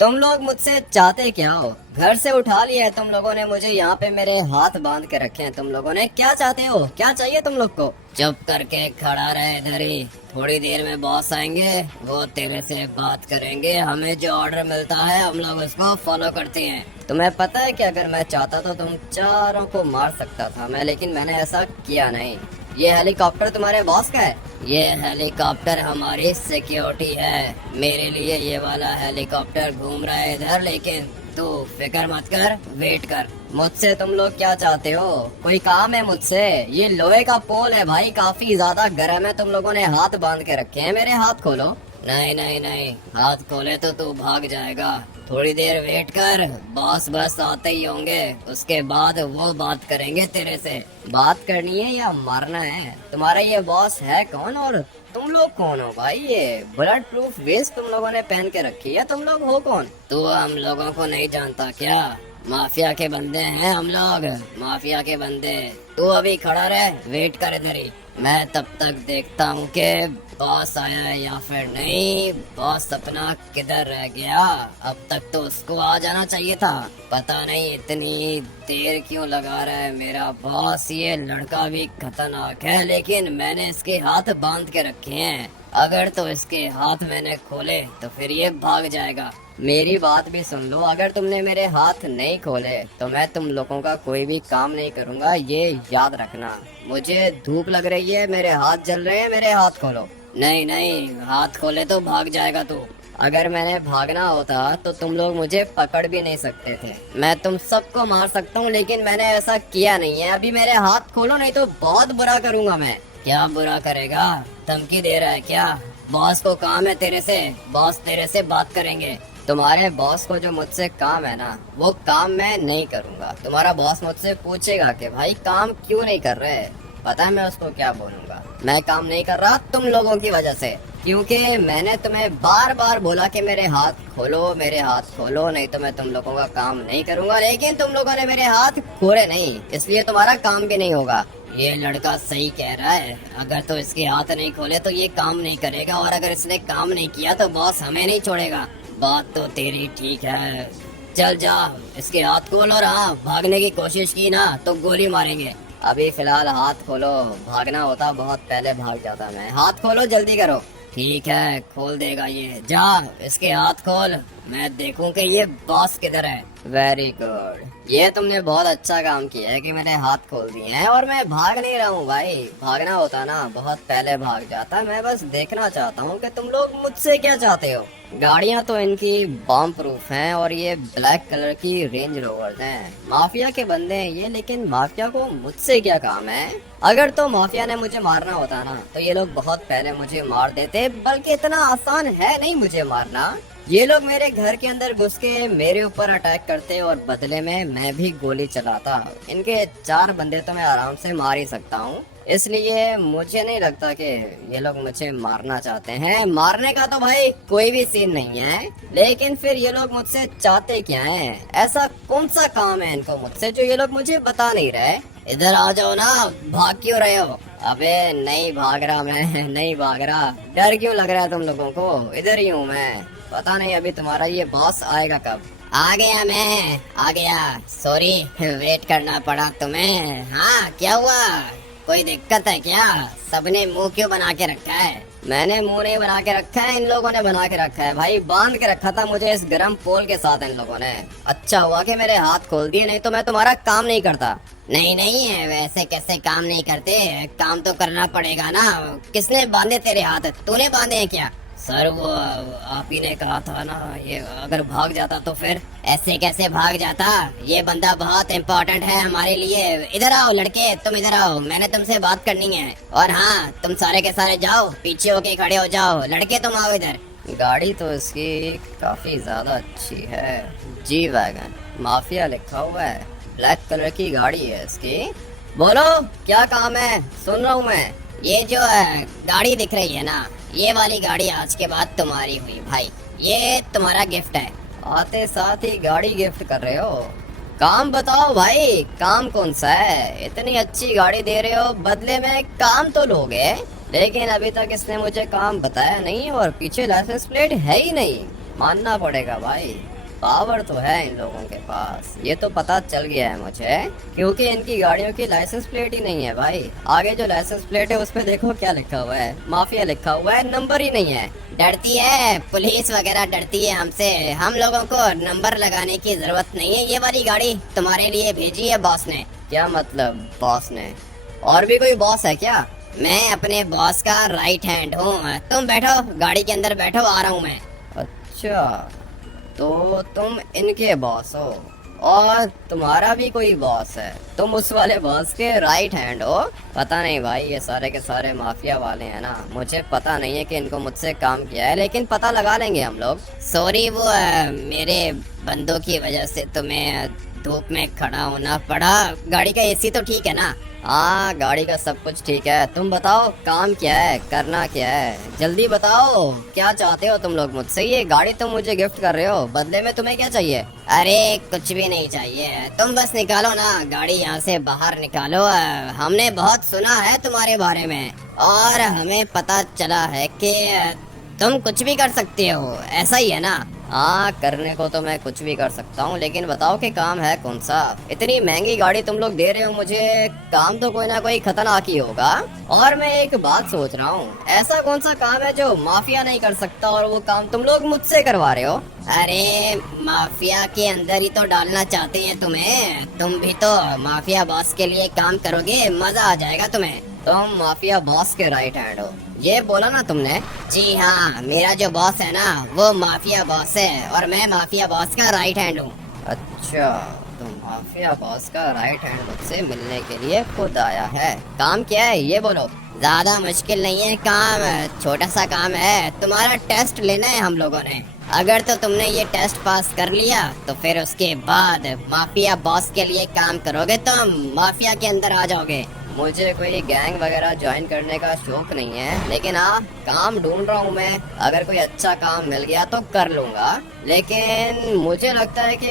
तुम लोग मुझसे चाहते क्या हो? घर से उठा लिया है तुम लोगों ने मुझे, यहाँ पे मेरे हाथ बांध के रखे हैं तुम लोगों ने। क्या चाहते हो? क्या चाहिए तुम लोग को? चुप करके खड़ा रहे इधर ही। थोड़ी देर में बॉस आएंगे, वो तेरे से बात करेंगे। हमें जो ऑर्डर मिलता है हम लोग उसको फॉलो करते हैं। तुम्हें पता है कि अगर मैं चाहता तो तुम चारों को मार सकता था मैं, लेकिन मैंने ऐसा किया नहीं। ये हेलीकॉप्टर तुम्हारे बॉस का है? ये हेलीकॉप्टर हमारी सिक्योरिटी है। मेरे लिए ये वाला हेलीकॉप्टर घूम रहा है इधर, लेकिन तू फिक्र मत कर, वेट कर। मुझसे तुम लोग क्या चाहते हो? कोई काम है मुझसे? ये लोहे का पोल है भाई, काफी ज्यादा गर्म है। तुम लोगों ने हाथ बांध के रखे हैं मेरे, हाथ खोलो। नहीं नहीं नहीं, हाथ खोले तो तू भाग जाएगा। थोड़ी देर वेट कर, बॉस बस आते ही होंगे, उसके बाद वो बात करेंगे तेरे से। बात करनी है या मारना है? तुम्हारा ये बॉस है कौन और तुम लोग कौन हो भाई? ये बुलेट प्रूफ वेस्ट तुम लोगों ने पहन के रखी है, तुम लोग हो कौन? तू हम लोगों को नहीं जानता क्या? माफिया के बंदे हैं हम लोग, माफिया के बंदे। तू अभी खड़ा रहे, वेट कर इधर ही। मैं तब तक देखता हूँ कि बॉस आया है या फिर नहीं। बॉस अपना किधर रह गया? अब तक तो उसको आ जाना चाहिए था। पता नहीं इतनी देर क्यों लगा रहा है मेरा बॉस। ये लड़का भी खतरनाक है, लेकिन मैंने इसके हाथ बांध के रखे हैं। अगर तो इसके हाथ मैंने खोले तो फिर ये भाग जाएगा। मेरी बात भी सुन लो, अगर तुमने मेरे हाथ नहीं खोले तो मैं तुम लोगों का कोई भी काम नहीं करूँगा, ये याद रखना। मुझे धूप लग रही है, मेरे हाथ जल रहे हैं, मेरे हाथ खोलो। नहीं नहीं, हाथ खोले तो भाग जाएगा तू। अगर मैंने भागना होता तो तुम लोग मुझे पकड़ भी नहीं सकते थे। मैं तुम सबको मार सकता हूँ, लेकिन मैंने ऐसा किया नहीं है। अभी मेरे हाथ खोलो, नहीं तो बहुत बुरा करूँगा मैं। क्या बुरा करेगा? धमकी दे रहा है क्या? बॉस को काम है तेरे से, बॉस तेरे से बात करेंगे। तुम्हारे बॉस को जो मुझसे काम है ना, वो काम मैं नहीं करूँगा। तुम्हारा बॉस मुझसे पूछेगा कि भाई काम क्यों नहीं कर रहे, पता है मैं उसको क्या बोलूँगा? मैं काम नहीं कर रहा तुम लोगों की वजह से, क्योंकि मैंने तुम्हें बार बार बोला कि मेरे हाथ खोलो, मेरे हाथ खोलो, नहीं तो मैं तुम लोगों का काम नहीं करूँगा। लेकिन तुम लोगों ने मेरे हाथ खोले नहीं, इसलिए तुम्हारा काम भी नहीं होगा। ये लड़का सही कह रहा है, अगर तो इसके हाथ नहीं खोले तो ये काम नहीं करेगा, और अगर इसने काम नहीं किया तो बॉस हमें नहीं छोड़ेगा। बात तो तेरी ठीक है, चल जा इसके हाथ खोल, और हाँ, भागने की कोशिश की ना तो गोली मारेंगे। अभी फिलहाल हाथ खोलो, भागना होता बहुत पहले भाग जाता मैं। हाथ खोलो, जल्दी करो। ठीक है, खोल देगा ये, जा इसके हाथ खोल, मैं देखूं कि ये बॉस किधर है। वेरी गुड, ये तुमने बहुत अच्छा काम किया है कि मैंने हाथ खोल दिए हैं, और मैं भाग नहीं रहा हूँ भाई। भागना होता ना बहुत पहले भाग जाता। मैं बस देखना चाहता हूँ कि तुम लोग मुझसे क्या चाहते हो। गाड़ियाँ तो इनकी बॉम्ब प्रूफ हैं, और ये ब्लैक कलर की रेंज रोवर्स हैं। माफिया के बंदे हैं ये, लेकिन माफिया को मुझसे क्या काम है? अगर तो माफिया ने मुझे मारना होता ना तो ये लोग बहुत पहले मुझे मार देते, बल्कि इतना आसान है नहीं मुझे मारना। ये लोग मेरे घर के अंदर घुस के मेरे ऊपर अटैक करते, और बदले में मैं भी गोली चलाता। इनके 4 बंदे तो मैं आराम से मार ही सकता हूँ, इसलिए मुझे नहीं लगता कि ये लोग मुझे मारना चाहते हैं। मारने का तो भाई कोई भी सीन नहीं है, लेकिन फिर ये लोग मुझसे चाहते क्या हैं? ऐसा कौन सा काम है इनको मुझसे जो ये लोग मुझे बता नहीं रहे? इधर आ जाओ ना, भाग क्यों रहे हो? अबे नहीं भाग रहा मैं, नहीं भाग रहा। डर क्यों लग रहा है तुम लोगों को? इधर ही हूँ मैं। पता नहीं अभी तुम्हारा ये बॉस आएगा कब। आ गया मैं, आ गया। सॉरी वेट करना पड़ा तुम्हें। हाँ क्या हुआ, कोई दिक्कत है क्या? सबने मुंह क्यों बना के रखा है? मैंने मुंह नहीं बना के रखा है, इन लोगों ने बना के रखा है भाई। बांध के रखा था मुझे इस गरम पोल के साथ इन लोगों ने। अच्छा हुआ कि मेरे हाथ खोल दिए, नहीं तो मैं तुम्हारा काम नहीं करता। नहीं नहीं है, वैसे कैसे काम नहीं करते, काम तो करना पड़ेगा ना। किसने बांधे तेरे हाथ? तूने बांधे हैं क्या? सर वो आप ही ने कहा था ना, ये अगर भाग जाता तो फिर। ऐसे कैसे भाग जाता? ये बंदा बहुत इम्पोर्टेंट है हमारे लिए। इधर आओ लड़के, तुम इधर आओ, मैंने तुमसे बात करनी है। और हाँ, तुम सारे के सारे जाओ, पीछे होके खड़े हो जाओ। लड़के तुम आओ इधर। गाड़ी तो इसकी काफी ज्यादा अच्छी है, जी वैगन, माफिया लिखा हुआ है, ब्लैक कलर की गाड़ी है इसकी। बोलो क्या काम है, सुन रहा हूँ मैं। ये जो गाड़ी दिख रही है ना, ये वाली गाड़ी आज के बाद तुम्हारी हुई भाई, ये तुम्हारा गिफ्ट है। आते साथ ही गाड़ी गिफ्ट कर रहे हो? काम बताओ भाई, काम कौन सा है? इतनी अच्छी गाड़ी दे रहे हो, बदले में काम तो लोगे, लेकिन अभी तक इसने मुझे काम बताया नहीं, और पीछे लाइसेंस प्लेट है ही नहीं। मानना पड़ेगा भाई, पावर तो है इन लोगों के पास, ये तो पता चल गया है मुझे, क्योंकि इनकी गाड़ियों की लाइसेंस प्लेट ही नहीं है भाई। आगे जो लाइसेंस प्लेट है उस पे देखो क्या लिखा हुआ है, माफिया लिखा हुआ है, नंबर ही नहीं है। डरती है पुलिस वगैरह, डरती है हमसे, हम लोगों को नंबर लगाने की जरूरत नहीं है। ये वाली गाड़ी तुम्हारे लिए भेजी है बॉस ने। क्या मतलब बॉस ने? और भी कोई बॉस है क्या? मैं अपने बॉस का राइट हैंड हूँ। तुम बैठो गाड़ी के अंदर बैठो, आ रहा हूँ मैं। अच्छा, तो तुम इनके बॉस हो और तुम्हारा भी कोई बॉस है, तुम उस वाले बॉस के राइट हैंड हो। पता नहीं भाई, ये सारे के सारे माफिया वाले हैं ना, मुझे पता नहीं है कि इनको मुझसे काम किया है, लेकिन पता लगा लेंगे हम लोग। सॉरी, वो मेरे बंदों की वजह से तुम्हें धूप में खड़ा होना पड़ा। गाड़ी का एसी तो ठीक है ना? हाँ, गाड़ी का सब कुछ ठीक है। तुम बताओ काम क्या है, करना क्या है, जल्दी बताओ क्या चाहते हो तुम लोग मुझसे। ये गाड़ी तुम मुझे गिफ्ट कर रहे हो, बदले में तुम्हें क्या चाहिए? अरे कुछ भी नहीं चाहिए, तुम बस निकालो ना गाड़ी, यहाँ से बाहर निकालो। हमने बहुत सुना है तुम्हारे बारे में और हमें पता चला है कि तुम कुछ भी कर सकते हो, ऐसा ही है ना? हाँ, करने को तो मैं कुछ भी कर सकता हूँ, लेकिन बताओ कि काम है कौन सा। इतनी महंगी गाड़ी तुम लोग दे रहे हो मुझे, काम तो कोई ना कोई खतरनाक ही होगा। और मैं एक बात सोच रहा हूँ, ऐसा कौन सा काम है जो माफिया नहीं कर सकता और वो काम तुम लोग मुझसे करवा रहे हो? अरे माफिया के अंदर ही तो डालना चाहते हैं तुम्हें, तुम भी तो माफिया बॉस के लिए काम करोगे, मजा आ जाएगा तुम्हें। तुम माफिया बॉस के राइट हैंड हो, ये बोला ना तुमने? जी हाँ, मेरा जो बॉस है ना वो माफिया बॉस है और मैं माफिया बॉस का राइट हैंड हूँ। अच्छा, तो माफिया बॉस का राइट हैंड मुझसे मिलने के लिए खुद आया है। काम क्या है ये बोलो। ज्यादा मुश्किल नहीं है काम, छोटा सा काम है। तुम्हारा टेस्ट लेना है हम लोगों ने, अगर तो तुमने ये टेस्ट पास कर लिया तो फिर उसके बाद माफिया बॉस के लिए काम करोगे, तुम माफिया के अंदर आ जाओगे। मुझे कोई गैंग वगैरह ज्वाइन करने का शौक नहीं है, लेकिन हाँ काम ढूंढ रहा हूँ मैं, अगर कोई अच्छा काम मिल गया तो कर लूंगा। लेकिन मुझे लगता है कि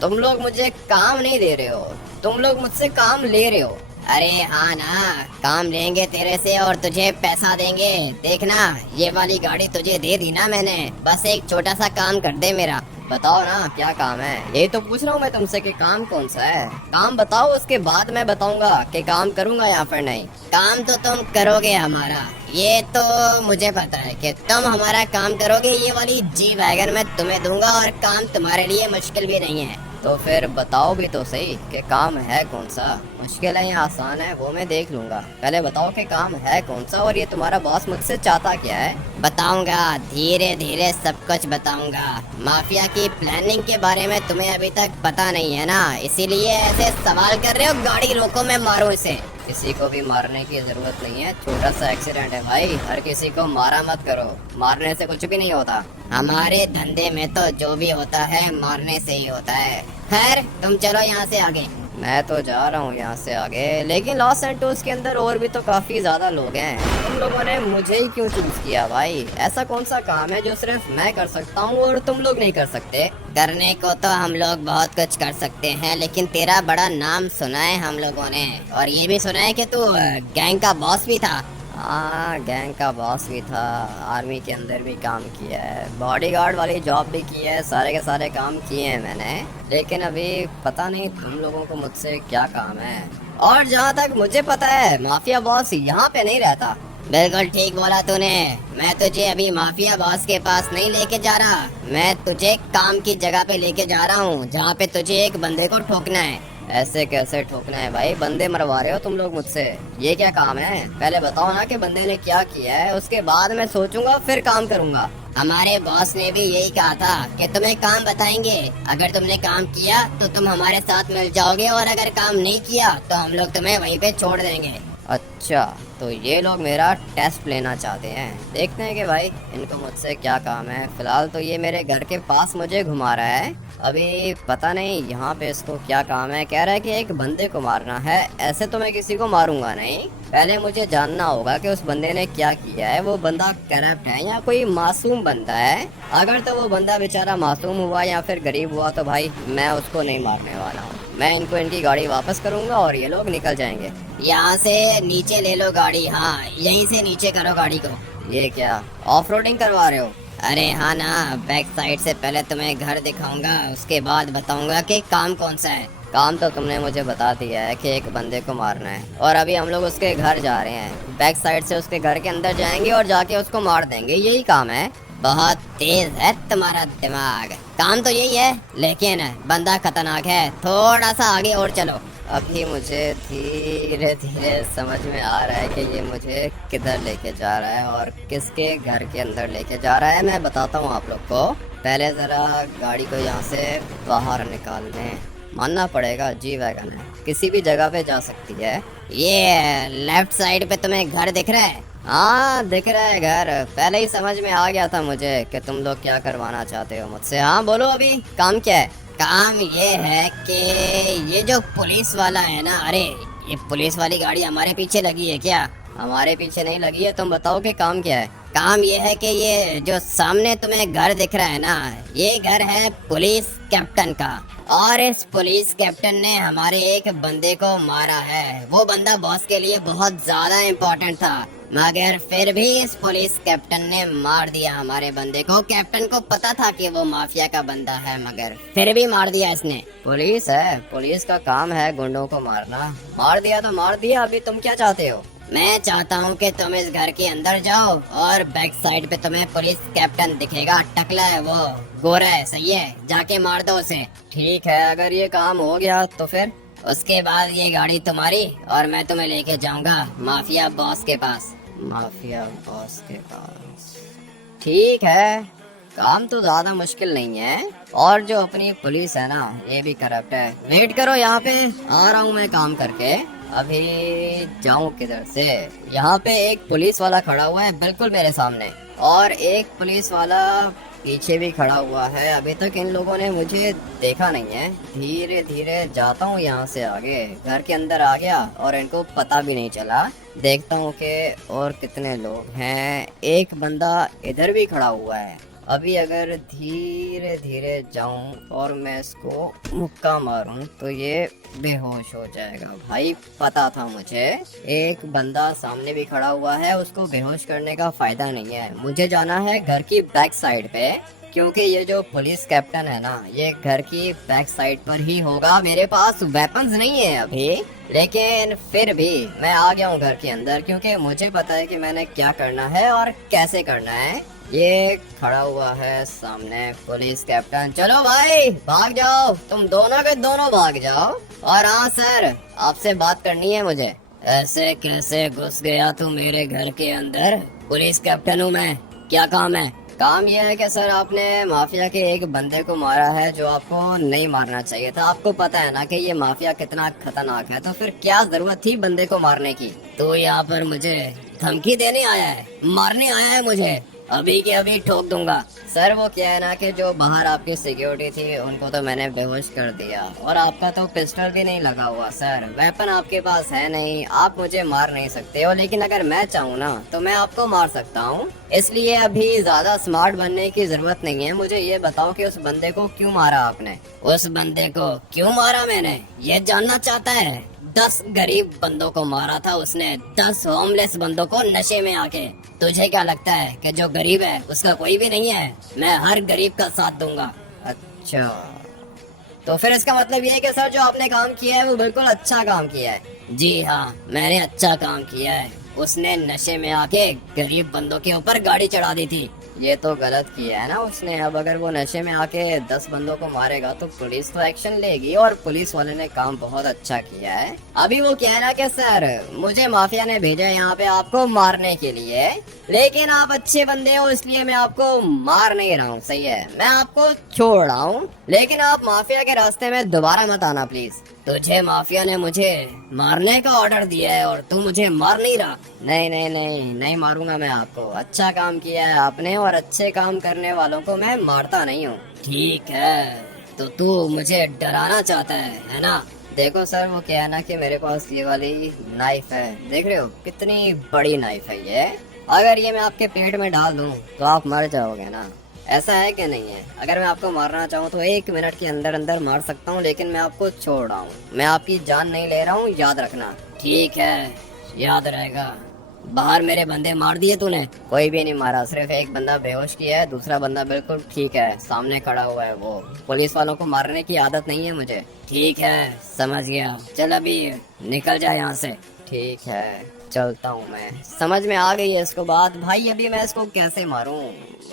तुम लोग मुझे काम नहीं दे रहे हो, तुम लोग मुझसे काम ले रहे हो। अरे हाँ ना, काम लेंगे तेरे से और तुझे पैसा देंगे। देखना ये वाली गाड़ी तुझे दे दी ना मैंने, बस एक छोटा सा काम कर दे मेरा। बताओ ना क्या काम है, ये तो पूछ रहा हूँ मैं तुमसे कि काम कौन सा है। काम बताओ, उसके बाद मैं बताऊंगा कि काम करूंगा या फिर नहीं। काम तो तुम करोगे हमारा, ये तो मुझे पता है कि तुम हमारा काम करोगे। ये वाली जी वैगन मैं तुम्हें दूंगा और काम तुम्हारे लिए मुश्किल भी नहीं है। तो फिर बताओ भी तो सही कि काम है कौन सा, मुश्किल है या आसान है वो मैं देख लूंगा। पहले बताओ कि काम है कौन सा और ये तुम्हारा बॉस मुझसे चाहता क्या है। बताऊंगा, धीरे धीरे सब कुछ बताऊंगा। माफिया की प्लानिंग के बारे में तुम्हें अभी तक पता नहीं है ना, इसीलिए ऐसे सवाल कर रहे हो। गाड़ी रोको, मैं मारूं इसे। किसी को भी मारने की जरूरत नहीं है, छोटा सा एक्सीडेंट है भाई, हर किसी को मारा मत करो, मारने से कुछ भी नहीं होता। हमारे धंधे में तो जो भी होता है मारने से ही होता है। खैर तुम चलो यहाँ से आगे। मैं तो जा रहा हूँ यहाँ से आगे, लेकिन लॉस सैंटोस के अंदर और भी तो काफी ज्यादा लोग हैं। तुम लोगों ने मुझे ही क्यों चूज किया भाई? ऐसा कौन सा काम है जो सिर्फ मैं कर सकता हूँ और तुम लोग नहीं कर सकते? करने को तो हम लोग बहुत कुछ कर सकते हैं, लेकिन तेरा बड़ा नाम सुना है हम लोगों ने, और ये भी सुना है कि तू गैंग का बॉस भी था। हाँ, गैंग का बॉस भी था, आर्मी के अंदर भी काम किया है, बॉडीगार्ड वाली जॉब भी की है, सारे के सारे काम किए हैं मैंने। लेकिन अभी पता नहीं तुम लोगों को मुझसे क्या काम है। और जहाँ तक मुझे पता है माफिया बॉस यहाँ पे नहीं रहता। बिल्कुल ठीक बोला तूने, मैं तुझे अभी माफिया बॉस के पास नहीं लेके जा रहा, मैं तुझे काम की जगह पे लेके जा रहा हूँ जहाँ पे तुझे एक बंदे को ठोकना है। ऐसे कैसे ठोकना है भाई? बंदे मरवा रहे हो तुम लोग मुझसे, ये क्या काम है? पहले बताओ ना कि बंदे ने क्या किया है, उसके बाद मैं सोचूंगा फिर काम करूंगा। हमारे बॉस ने भी यही कहा था कि तुम्हें काम बताएंगे, अगर तुमने काम किया तो तुम हमारे साथ मिल जाओगे, और अगर काम नहीं किया तो हम लोग तुम्हें वहीं पे छोड़ देंगे। अच्छा, तो ये लोग मेरा टेस्ट लेना चाहते हैं, देखते हैं कि भाई इनको मुझसे क्या काम है। फिलहाल तो ये मेरे घर के पास मुझे घुमा रहा है, अभी पता नहीं यहाँ पे इसको क्या काम है। कह रहा है कि एक बंदे को मारना है, ऐसे तो मैं किसी को मारूंगा नहीं, पहले मुझे जानना होगा कि उस बंदे ने क्या किया है, वो बंदा करप्ट है या कोई मासूम बंदा है। अगर तो वो बंदा बेचारा मासूम हुआ या फिर गरीब हुआ तो भाई मैं उसको नहीं मारने वाला हूँ, मैं इनको इनकी गाड़ी वापस करूंगा और ये लोग निकल जाएंगे। यहाँ से नीचे ले लो गाड़ी, हाँ यहीं से नीचे करो गाड़ी को। ये क्या ऑफ रोडिंग करवा रहे हो? अरे हाँ ना, बैक साइड से पहले तुम्हें घर दिखाऊंगा, उसके बाद बताऊंगा कि काम कौन सा है। काम तो तुमने मुझे बता दिया है कि एक बंदे को मारना है, और अभी हम लोग उसके घर जा रहे हैं। बैक साइड से उसके घर के अंदर जाएंगे और जाके उसको मार देंगे, यही काम है। बहुत तेज है तुम्हारा दिमाग। काम तो यही है, लेकिन बंदा खतरनाक है। थोड़ा सा आगे और चलो। अभी मुझे धीरे धीरे समझ में आ रहा है कि ये मुझे किधर लेके जा रहा है और किसके घर के अंदर लेके जा रहा है। मैं बताता हूँ आप लोग को। पहले जरा गाड़ी को यहाँ से बाहर निकाल लें। मानना पड़ेगा जी वैगन है, किसी भी जगह पे जा सकती है। ये लेफ्ट साइड पे तुम्हें घर दिख रहा है? हाँ दिख रहा है घर। पहले ही समझ में आ गया था मुझे कि तुम लोग क्या करवाना चाहते हो मुझसे। हाँ बोलो, अभी काम क्या है? काम ये है कि ये जो पुलिस वाला है ना, अरे ये पुलिस वाली गाड़ी हमारे पीछे लगी है क्या? हमारे पीछे नहीं लगी है। तुम बताओ कि काम क्या है? काम ये है कि ये जो सामने तुम्हें घर दिख रहा है ना, ये घर है पुलिस कैप्टन का। और इस पुलिस कैप्टन ने हमारे एक बंदे को मारा है। वो बंदा बॉस के लिए बहुत ज्यादा इम्पोर्टेंट था, मगर फिर भी इस पुलिस कैप्टन ने मार दिया हमारे बंदे को। कैप्टन को पता था कि वो माफिया का बंदा है, मगर फिर भी मार दिया इसने। पुलिस है, पुलिस का काम है गुंडों को मारना। मार दिया तो मार दिया, अभी तुम क्या चाहते हो? मैं चाहता हूँ कि तुम इस घर के अंदर जाओ और बैक साइड पे तुम्हें पुलिस कैप्टन दिखेगा। टकला है वो, गोरा है, सही है, जाके मार दो उसे। ठीक है, अगर ये काम हो गया तो फिर उसके बाद ये गाड़ी तुम्हारी और मैं तुम्हें लेके जाऊंगा माफिया बॉस के पास। माफिया बॉस के पास? ठीक है, काम तो ज्यादा मुश्किल नहीं है। और जो अपनी पुलिस है ना, ये भी करप्ट है। वेट करो, यहाँ पे आ रहा हूँ मैं काम करके। अभी जाऊं किधर से? यहाँ पे एक पुलिस वाला खड़ा हुआ है बिल्कुल मेरे सामने, और एक पुलिस वाला पीछे भी खड़ा हुआ है। अभी तक इन लोगों ने मुझे देखा नहीं है। धीरे धीरे जाता हूँ यहाँ से आगे। घर के अंदर आ गया और इनको पता भी नहीं चला। देखता हूँ कि और कितने लोग हैं। एक बंदा इधर भी खड़ा हुआ है। अभी अगर धीरे धीरे जाऊं और मैं इसको मुक्का मारूं तो ये बेहोश हो जाएगा। भाई पता था मुझे। एक बंदा सामने भी खड़ा हुआ है, उसको बेहोश करने का फायदा नहीं है। मुझे जाना है घर की बैक साइड पे, क्योंकि ये जो पुलिस कैप्टन है ना, ये घर की बैक साइड पर ही होगा। मेरे पास वेपन्स नहीं है अभी, लेकिन फिर भी मैं आ गया हूँ घर के अंदर, क्योंकि मुझे पता है कि मैंने क्या करना है और कैसे करना है। ये खड़ा हुआ है सामने पुलिस कैप्टन। चलो भाई भाग जाओ, तुम दोनों के दोनों भाग जाओ। और हाँ सर, आपसे बात करनी है मुझे। ऐसे कैसे घुस गया तू मेरे घर के अंदर? पुलिस कैप्टन हूँ मैं, क्या काम है? काम यह है कि सर आपने माफिया के एक बंदे को मारा है जो आपको नहीं मारना चाहिए था। आपको पता है ना कि ये माफिया कितना खतरनाक है, तो फिर क्या जरूरत थी बंदे को मारने की? तो यहाँ पर मुझे धमकी देने आया है, मारने आया है मुझे? अभी के अभी ठोक दूंगा। सर वो क्या है ना कि जो बाहर आपकी सिक्योरिटी थी उनको तो मैंने बेहोश कर दिया, और आपका तो पिस्टल भी नहीं लगा हुआ सर। वेपन आपके पास है नहीं, आप मुझे मार नहीं सकते हो। लेकिन अगर मैं चाहूँ ना तो मैं आपको मार सकता हूँ। इसलिए अभी ज्यादा स्मार्ट बनने की जरूरत नहीं है। मुझे ये बताओ कि उस बंदे को क्यों मारा आपने? उस बंदे को क्यों मारा मैंने, ये जानना चाहता है? 10 गरीब बंदों को मारा था उसने, 10 होमलेस बंदों को नशे में आके। तुझे क्या लगता है कि जो गरीब है उसका कोई भी नहीं है? मैं हर गरीब का साथ दूंगा। अच्छा, तो फिर इसका मतलब ये है कि सर जो आपने काम किया है वो बिल्कुल अच्छा काम किया है। जी हाँ, मैंने अच्छा काम किया है। उसने नशे में आके गरीब बंदों के ऊपर गाड़ी चढ़ा दी थी। ये तो गलत किया है ना उसने। अब अगर वो नशे में आके 10 बंदों को मारेगा तो पुलिस तो एक्शन लेगी, और पुलिस वाले ने काम बहुत अच्छा किया है। अभी वो कह रहा कि सर मुझे माफिया ने भेजा है यहाँ पे आपको मारने के लिए, लेकिन आप अच्छे बंदे हो इसलिए मैं आपको मार नहीं रहा हूँ। सही है, मैं आपको छोड़ रहा हूँ, लेकिन आप माफिया के रास्ते में दोबारा मत आना प्लीज। तुझे माफिया ने मुझे मारने का ऑर्डर दिया है और तू मुझे मार नहीं रहा। नहीं नहीं नहीं नहीं मारूंगा मैं आपको। अच्छा काम किया है आपने, और अच्छे काम करने वालों को मैं मारता नहीं हूँ। ठीक है, तो तू मुझे डराना चाहता है ना? देखो सर वो क्या है ना कि मेरे पास ये वाली नाइफ है, देख रहे हो कितनी बड़ी नाइफ है ये। अगर ये मैं आपके पेट में डाल दूं तो आप मर जाओगे ना, ऐसा है कि नहीं है? अगर मैं आपको मारना चाहूँ तो 1 मिनट के अंदर अंदर मार सकता हूँ, लेकिन मैं आपको छोड़ रहा हूँ। मैं आपकी जान नहीं ले रहा हूँ, याद रखना। ठीक है, याद रहेगा। बाहर मेरे बंदे मार दिए तूने? कोई भी नहीं मारा, सिर्फ एक बंदा बेहोश किया है, दूसरा बंदा बिल्कुल ठीक है, सामने खड़ा हुआ है वो। पुलिस वालों को मारने की आदत नहीं है मुझे। ठीक है, समझ गया, चल अभी निकल जा यहाँ से। ठीक है, चलता हूँ मैं। समझ में आ गई है इसको बात। भाई अभी मैं इसको कैसे मारूं?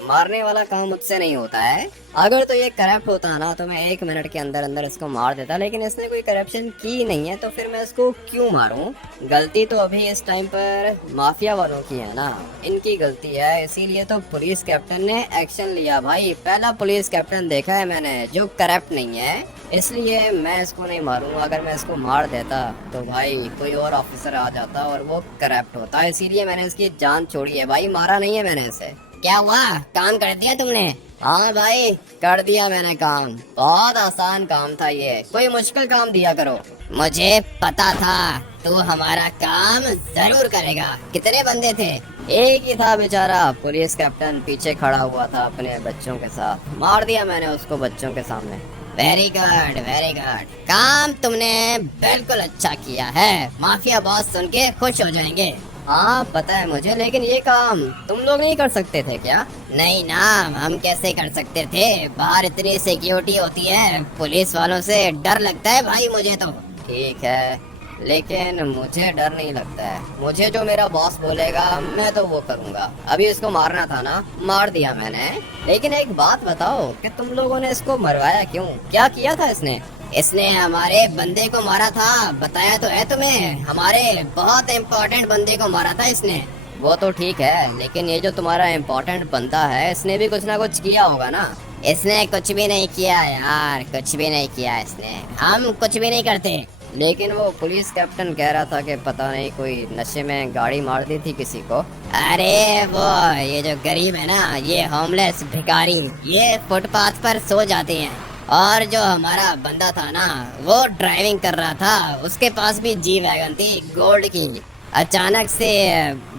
मारने वाला काम मुझसे नहीं होता है। अगर तो ये करप्ट होता ना तो मैं 1 मिनट के अंदर अंदर इसको मार देता, लेकिन इसने कोई करप्शन की नहीं है तो फिर मैं इसको क्यों मारूं? गलती तो अभी इस टाइम पर माफिया वालों की है ना, इनकी गलती है, इसीलिए तो पुलिस कैप्टन ने एक्शन लिया। भाई पहला पुलिस कैप्टन देखा है मैंने जो करप्ट नहीं है, इसलिए मैं इसको नहीं मारूंगा। अगर मैं इसको मार देता तो भाई कोई और ऑफिसर आ जाता और वो करप्ट होता, इसीलिए मैंने इसकी जान छोड़ी है। भाई मारा नहीं है मैंने इसे। क्या हुआ, काम कर दिया तुमने? हाँ भाई कर दिया मैंने काम, बहुत आसान काम था ये, कोई मुश्किल काम दिया करो। मुझे पता था तू हमारा काम जरूर करेगा। कितने बंदे थे? एक ही था बेचारा, पुलिस कैप्टन पीछे खड़ा हुआ था अपने बच्चों के साथ, मार दिया मैंने उसको बच्चों के सामने। वेरी गुड वेरी गुड, काम तुमने बिल्कुल अच्छा किया है, माफिया बॉस सुन के खुश हो जाएंगे। हाँ पता है मुझे, लेकिन ये काम तुम लोग नहीं कर सकते थे क्या? नहीं ना, हम कैसे कर सकते थे, बाहर इतनी सिक्योरिटी होती है, पुलिस वालों से डर लगता है भाई मुझे तो। ठीक है, लेकिन मुझे डर नहीं लगता है, मुझे जो मेरा बॉस बोलेगा मैं तो वो करूँगा। अभी इसको मारना था ना, मार दिया मैंने, लेकिन एक बात बताओ कि तुम लोगों ने इसको मरवाया क्यों? क्या किया था इसने? इसने हमारे बंदे को मारा था, बताया तो है तुम्हें, हमारे बहुत इम्पोर्टेंट बंदे को मारा था इसने। वो तो ठीक है, लेकिन ये जो तुम्हारा इम्पोर्टेंट बंदा है इसने भी कुछ ना कुछ किया होगा ना? इसने कुछ भी नहीं किया यार, कुछ भी नहीं किया इसने, हम कुछ भी नहीं करते। लेकिन वो पुलिस कैप्टन कह रहा था कि पता नहीं कोई नशे में गाड़ी मार दी थी किसी को। अरे वो ये जो गरीब है ना, ये होमलेस भिखारी, ये फुटपाथ पर सो जाते हैं, और जो हमारा बंदा था ना वो ड्राइविंग कर रहा था, उसके पास भी जी वैगन थी गोल्ड की, अचानक से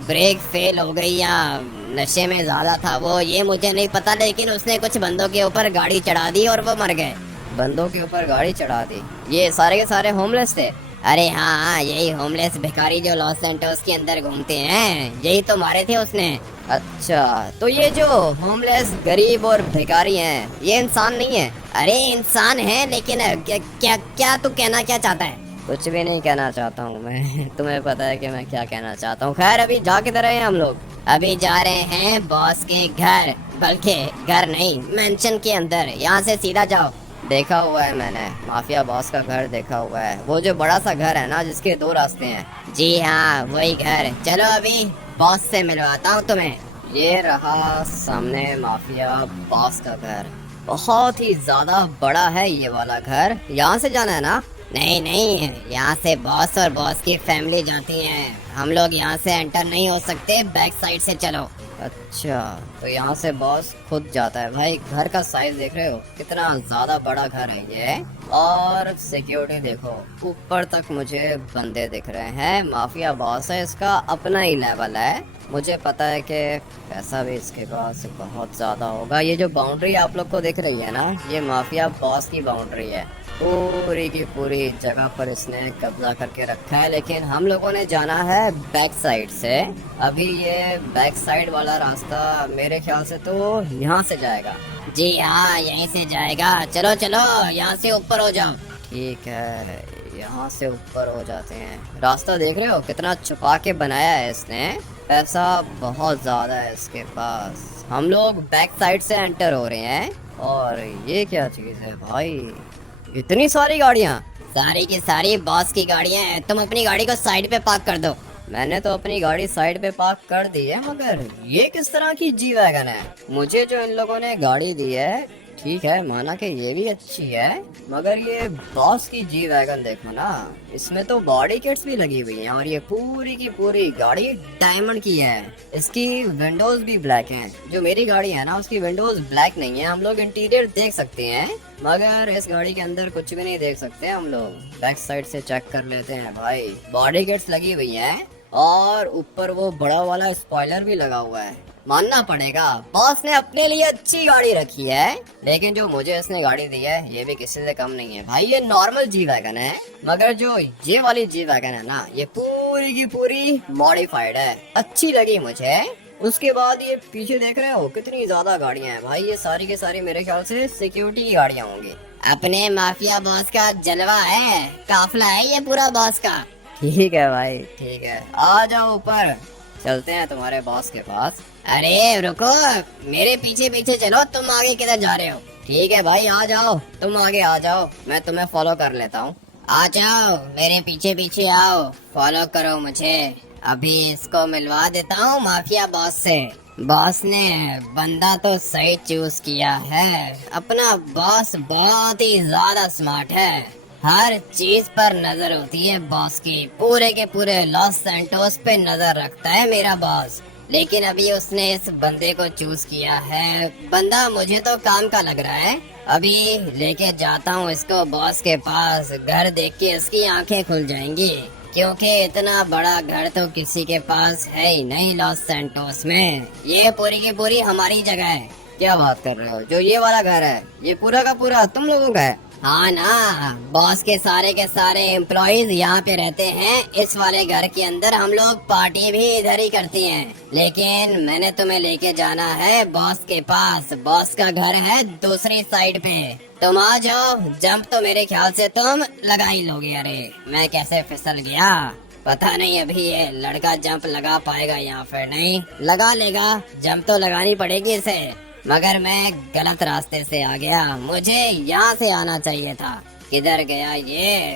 ब्रेक फेल हो गई या नशे में ज्यादा था वो, ये मुझे नहीं पता, लेकिन उसने कुछ बंदों के ऊपर गाड़ी चढ़ा दी और वो मर गए। बंदों के ऊपर गाड़ी चढ़ा दी? ये सारे के सारे होमलेस थे? अरे हाँ, यही होमलेस भिखारी जो लॉस एंटोस के अंदर घूमते हैं, यही तो मारे थे उसने। अच्छा, तो ये जो होमलेस गरीब और भिखारी हैं ये इंसान नहीं है? अरे इंसान है, लेकिन क्या तू कहना क्या चाहता है? कुछ भी नहीं कहना चाहता हूँ मैं तुम्हें पता है कि मैं क्या कहना चाहता हूँ। खैर अभी जा किधर रहे हैं हम लोग? अभी जा रहे हैं बॉस के घर, बल्कि घर नहीं मेंशन के अंदर, यहाँ से सीधा जाओ। देखा हुआ है मैंने, माफिया बॉस का घर देखा हुआ है, वो जो बड़ा सा घर है ना जिसके 2 रास्ते हैं। जी हाँ वही घर, चलो अभी बॉस से मिलवाता हूँ तुम्हें। ये रहा सामने माफिया बॉस का घर, बहुत ही ज्यादा बड़ा है ये वाला घर। यहाँ से जाना है ना? नहीं नहीं, यहाँ से बॉस और बॉस की फैमिली जाती है, हम लोग यहाँ से एंटर नहीं हो सकते, बैक साइड से चलो। अच्छा, तो यहाँ से बॉस खुद जाता है। भाई घर का साइज देख रहे हो, कितना ज्यादा बड़ा घर है ये, और सिक्योरिटी देखो, ऊपर तक मुझे बंदे दिख रहे हैं। माफिया बॉस है, इसका अपना ही लेवल है, मुझे पता है कि पैसा भी इसके पास बहुत ज्यादा होगा। ये जो बाउंड्री आप लोग को दिख रही है ना, ये माफिया बॉस की बाउंड्री है, पूरी की पूरी जगह पर इसने कब्जा करके रखा है। लेकिन हम लोगों ने जाना है बैक साइड से। अभी ये बैक साइड वाला रास्ता मेरे ख्याल से तो यहाँ से जाएगा। जी हाँ यहीं से जाएगा, चलो चलो यहाँ से ऊपर हो जाओ। ठीक है, यहाँ से ऊपर हो जाते हैं। रास्ता देख रहे हो कितना छुपा के बनाया है इसने, पैसा बहुत ज्यादा है इसके पास। हम लोग बैक साइड से एंटर हो रहे हैं, और ये क्या चीज है भाई, इतनी सारी गाड़ियाँ? सारी की सारी बॉस की गाड़ियाँ हैं, तुम अपनी गाड़ी को साइड पे पार्क कर दो। मैंने तो अपनी गाड़ी साइड पे पार्क कर दी है, मगर ये किस तरह की जी वैगन है? मुझे जो इन लोगों ने गाड़ी दी है, ठीक है माना कि ये भी अच्छी है, मगर ये बॉस की जी वैगन देखो ना, इसमें तो बॉडी किट्स भी लगी हुई हैं, और ये पूरी की पूरी गाड़ी डायमंड की है। इसकी विंडोज भी ब्लैक हैं। जो मेरी गाड़ी है ना उसकी विंडोज ब्लैक नहीं है। हम लोग इंटीरियर देख सकते हैं, मगर इस गाड़ी के अंदर कुछ भी नहीं देख सकते हम लोग। बैक साइड से चेक कर लेते हैं। भाई बॉडी किट्स लगी हुई हैं, और ऊपर वो बड़ा वाला स्पॉइलर भी लगा हुआ है। मानना पड़ेगा, बॉस ने अपने लिए अच्छी गाड़ी रखी है, लेकिन जो मुझे इसने गाड़ी दी है ये भी किसी से कम नहीं है भाई। ये नॉर्मल जी वैगन है, मगर जो ये वाली जी वैगन है ना, ये पूरी की पूरी मॉडिफाइड है, अच्छी लगी मुझे। उसके बाद ये पीछे देख रहे हो कितनी ज्यादा गाड़ियां हैं भाई, ये सारी के सारी मेरे ख्याल से सिक्योरिटी की गाड़ियां होंगी। अपने माफिया बॉस का जलवा है, काफिला है ये पूरा बॉस का। ठीक है भाई ठीक है, आ जाओ ऊपर, चलते हैं तुम्हारे बॉस के पास। अरे रुको, मेरे पीछे पीछे चलो, तुम आगे किधर जा रहे हो? ठीक है भाई आ जाओ, तुम आगे आ जाओ, मैं तुम्हें फॉलो कर लेता हूँ। आ जाओ मेरे पीछे पीछे आओ, फॉलो करो मुझे, अभी इसको मिलवा देता हूँ माफिया बॉस से। बॉस ने बंदा तो सही चूज किया है, अपना बॉस बहुत ही ज्यादा स्मार्ट है, हर चीज पर नजर होती है बॉस की, पूरे के पूरे लॉस सैंटोस पे नजर रखता है मेरा बॉस। लेकिन अभी उसने इस बंदे को चूज किया है, बंदा मुझे तो काम का लग रहा है। अभी लेके जाता हूँ इसको बॉस के पास, घर देख के इसकी आंखें खुल जाएंगी, क्योंकि इतना बड़ा घर तो किसी के पास है ही नहीं लॉस सैंटोस में, ये पूरी की पूरी हमारी जगह है। क्या बात कर रहे हो, जो ये वाला घर है ये पूरा का पूरा तुम लोगों का है? हाँ ना, बॉस के सारे एम्प्लॉइज यहाँ पे रहते हैं, इस वाले घर के अंदर हम लोग पार्टी भी इधर ही करती हैं। लेकिन मैंने तुम्हें लेके जाना है बॉस के पास, बॉस का घर है दूसरी साइड पे, तुम आ जाओ। जंप तो मेरे ख्याल से तुम लगा ही लोगे। अरे मैं कैसे फिसल गया पता नहीं, अभी ये लड़का जंप लगा पाएगा या फिर नहीं लगा लेगा, जंप तो लगानी पड़ेगी इसे, मगर मैं गलत रास्ते से आ गया, मुझे यहाँ से आना चाहिए था। किधर गया ये?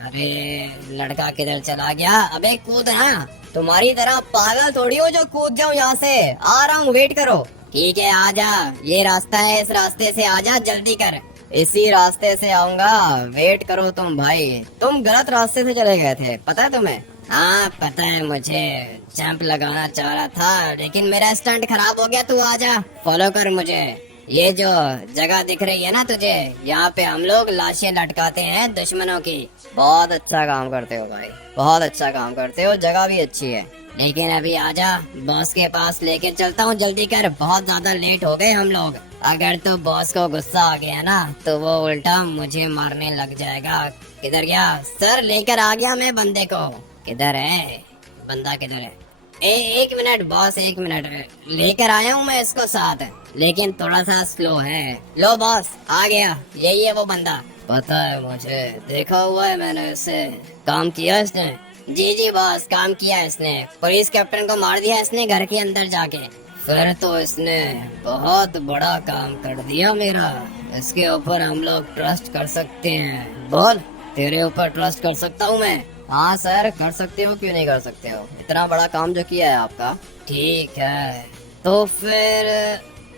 अरे लड़का किधर चला गया? अबे कूद ना, तुम्हारी तरह पागल थोड़ी हो जो कूद जाऊँ यहाँ से, आ रहा हूँ वेट करो। ठीक है आजा, ये रास्ता है, इस रास्ते से आजा, जल्दी कर। इसी रास्ते से आऊंगा, वेट करो तुम भाई, तुम गलत रास्ते से चले गए थे पता है तुम्हें? हाँ पता है मुझे, जंप लगाना चाह रहा था लेकिन मेरा स्टंट खराब हो गया, तू आजा फॉलो कर मुझे। ये जो जगह दिख रही है ना तुझे, यहाँ पे हम लोग लाशें लटकाते हैं दुश्मनों की। बहुत अच्छा काम करते हो भाई, बहुत अच्छा काम करते हो, जगह भी अच्छी है। लेकिन अभी आजा, बॉस के पास लेके चलता हूँ, जल्दी कर, बहुत ज्यादा लेट हो गए हम लोग। अगर तो बॉस को गुस्सा आ गया ना तो वो उल्टा मुझे मारने लग जाएगा। किधर गया? सर लेकर आ गया मैं बंदे को। किधर है बंदा, किधर है? एक मिनट बॉस, एक मिनट, लेकर आया हूँ मैं इसको साथ, लेकिन थोड़ा सा स्लो है। लो बॉस आ गया, यही है वो बंदा। पता है मुझे, देखा हुआ है मैंने इसे, काम किया इसने। जी जी बॉस, काम किया इसने, पुलिस कैप्टन को मार दिया इसने घर के अंदर जाके। फिर तो इसने बहुत बड़ा काम कर दिया मेरा, इसके ऊपर हम लोग ट्रस्ट कर सकते हैं। बोल, तेरे ऊपर ट्रस्ट कर सकता हूँ मैं? हाँ सर कर सकते हो, क्यों नहीं कर सकते हो, इतना बड़ा काम जो किया है आपका। ठीक है तो फिर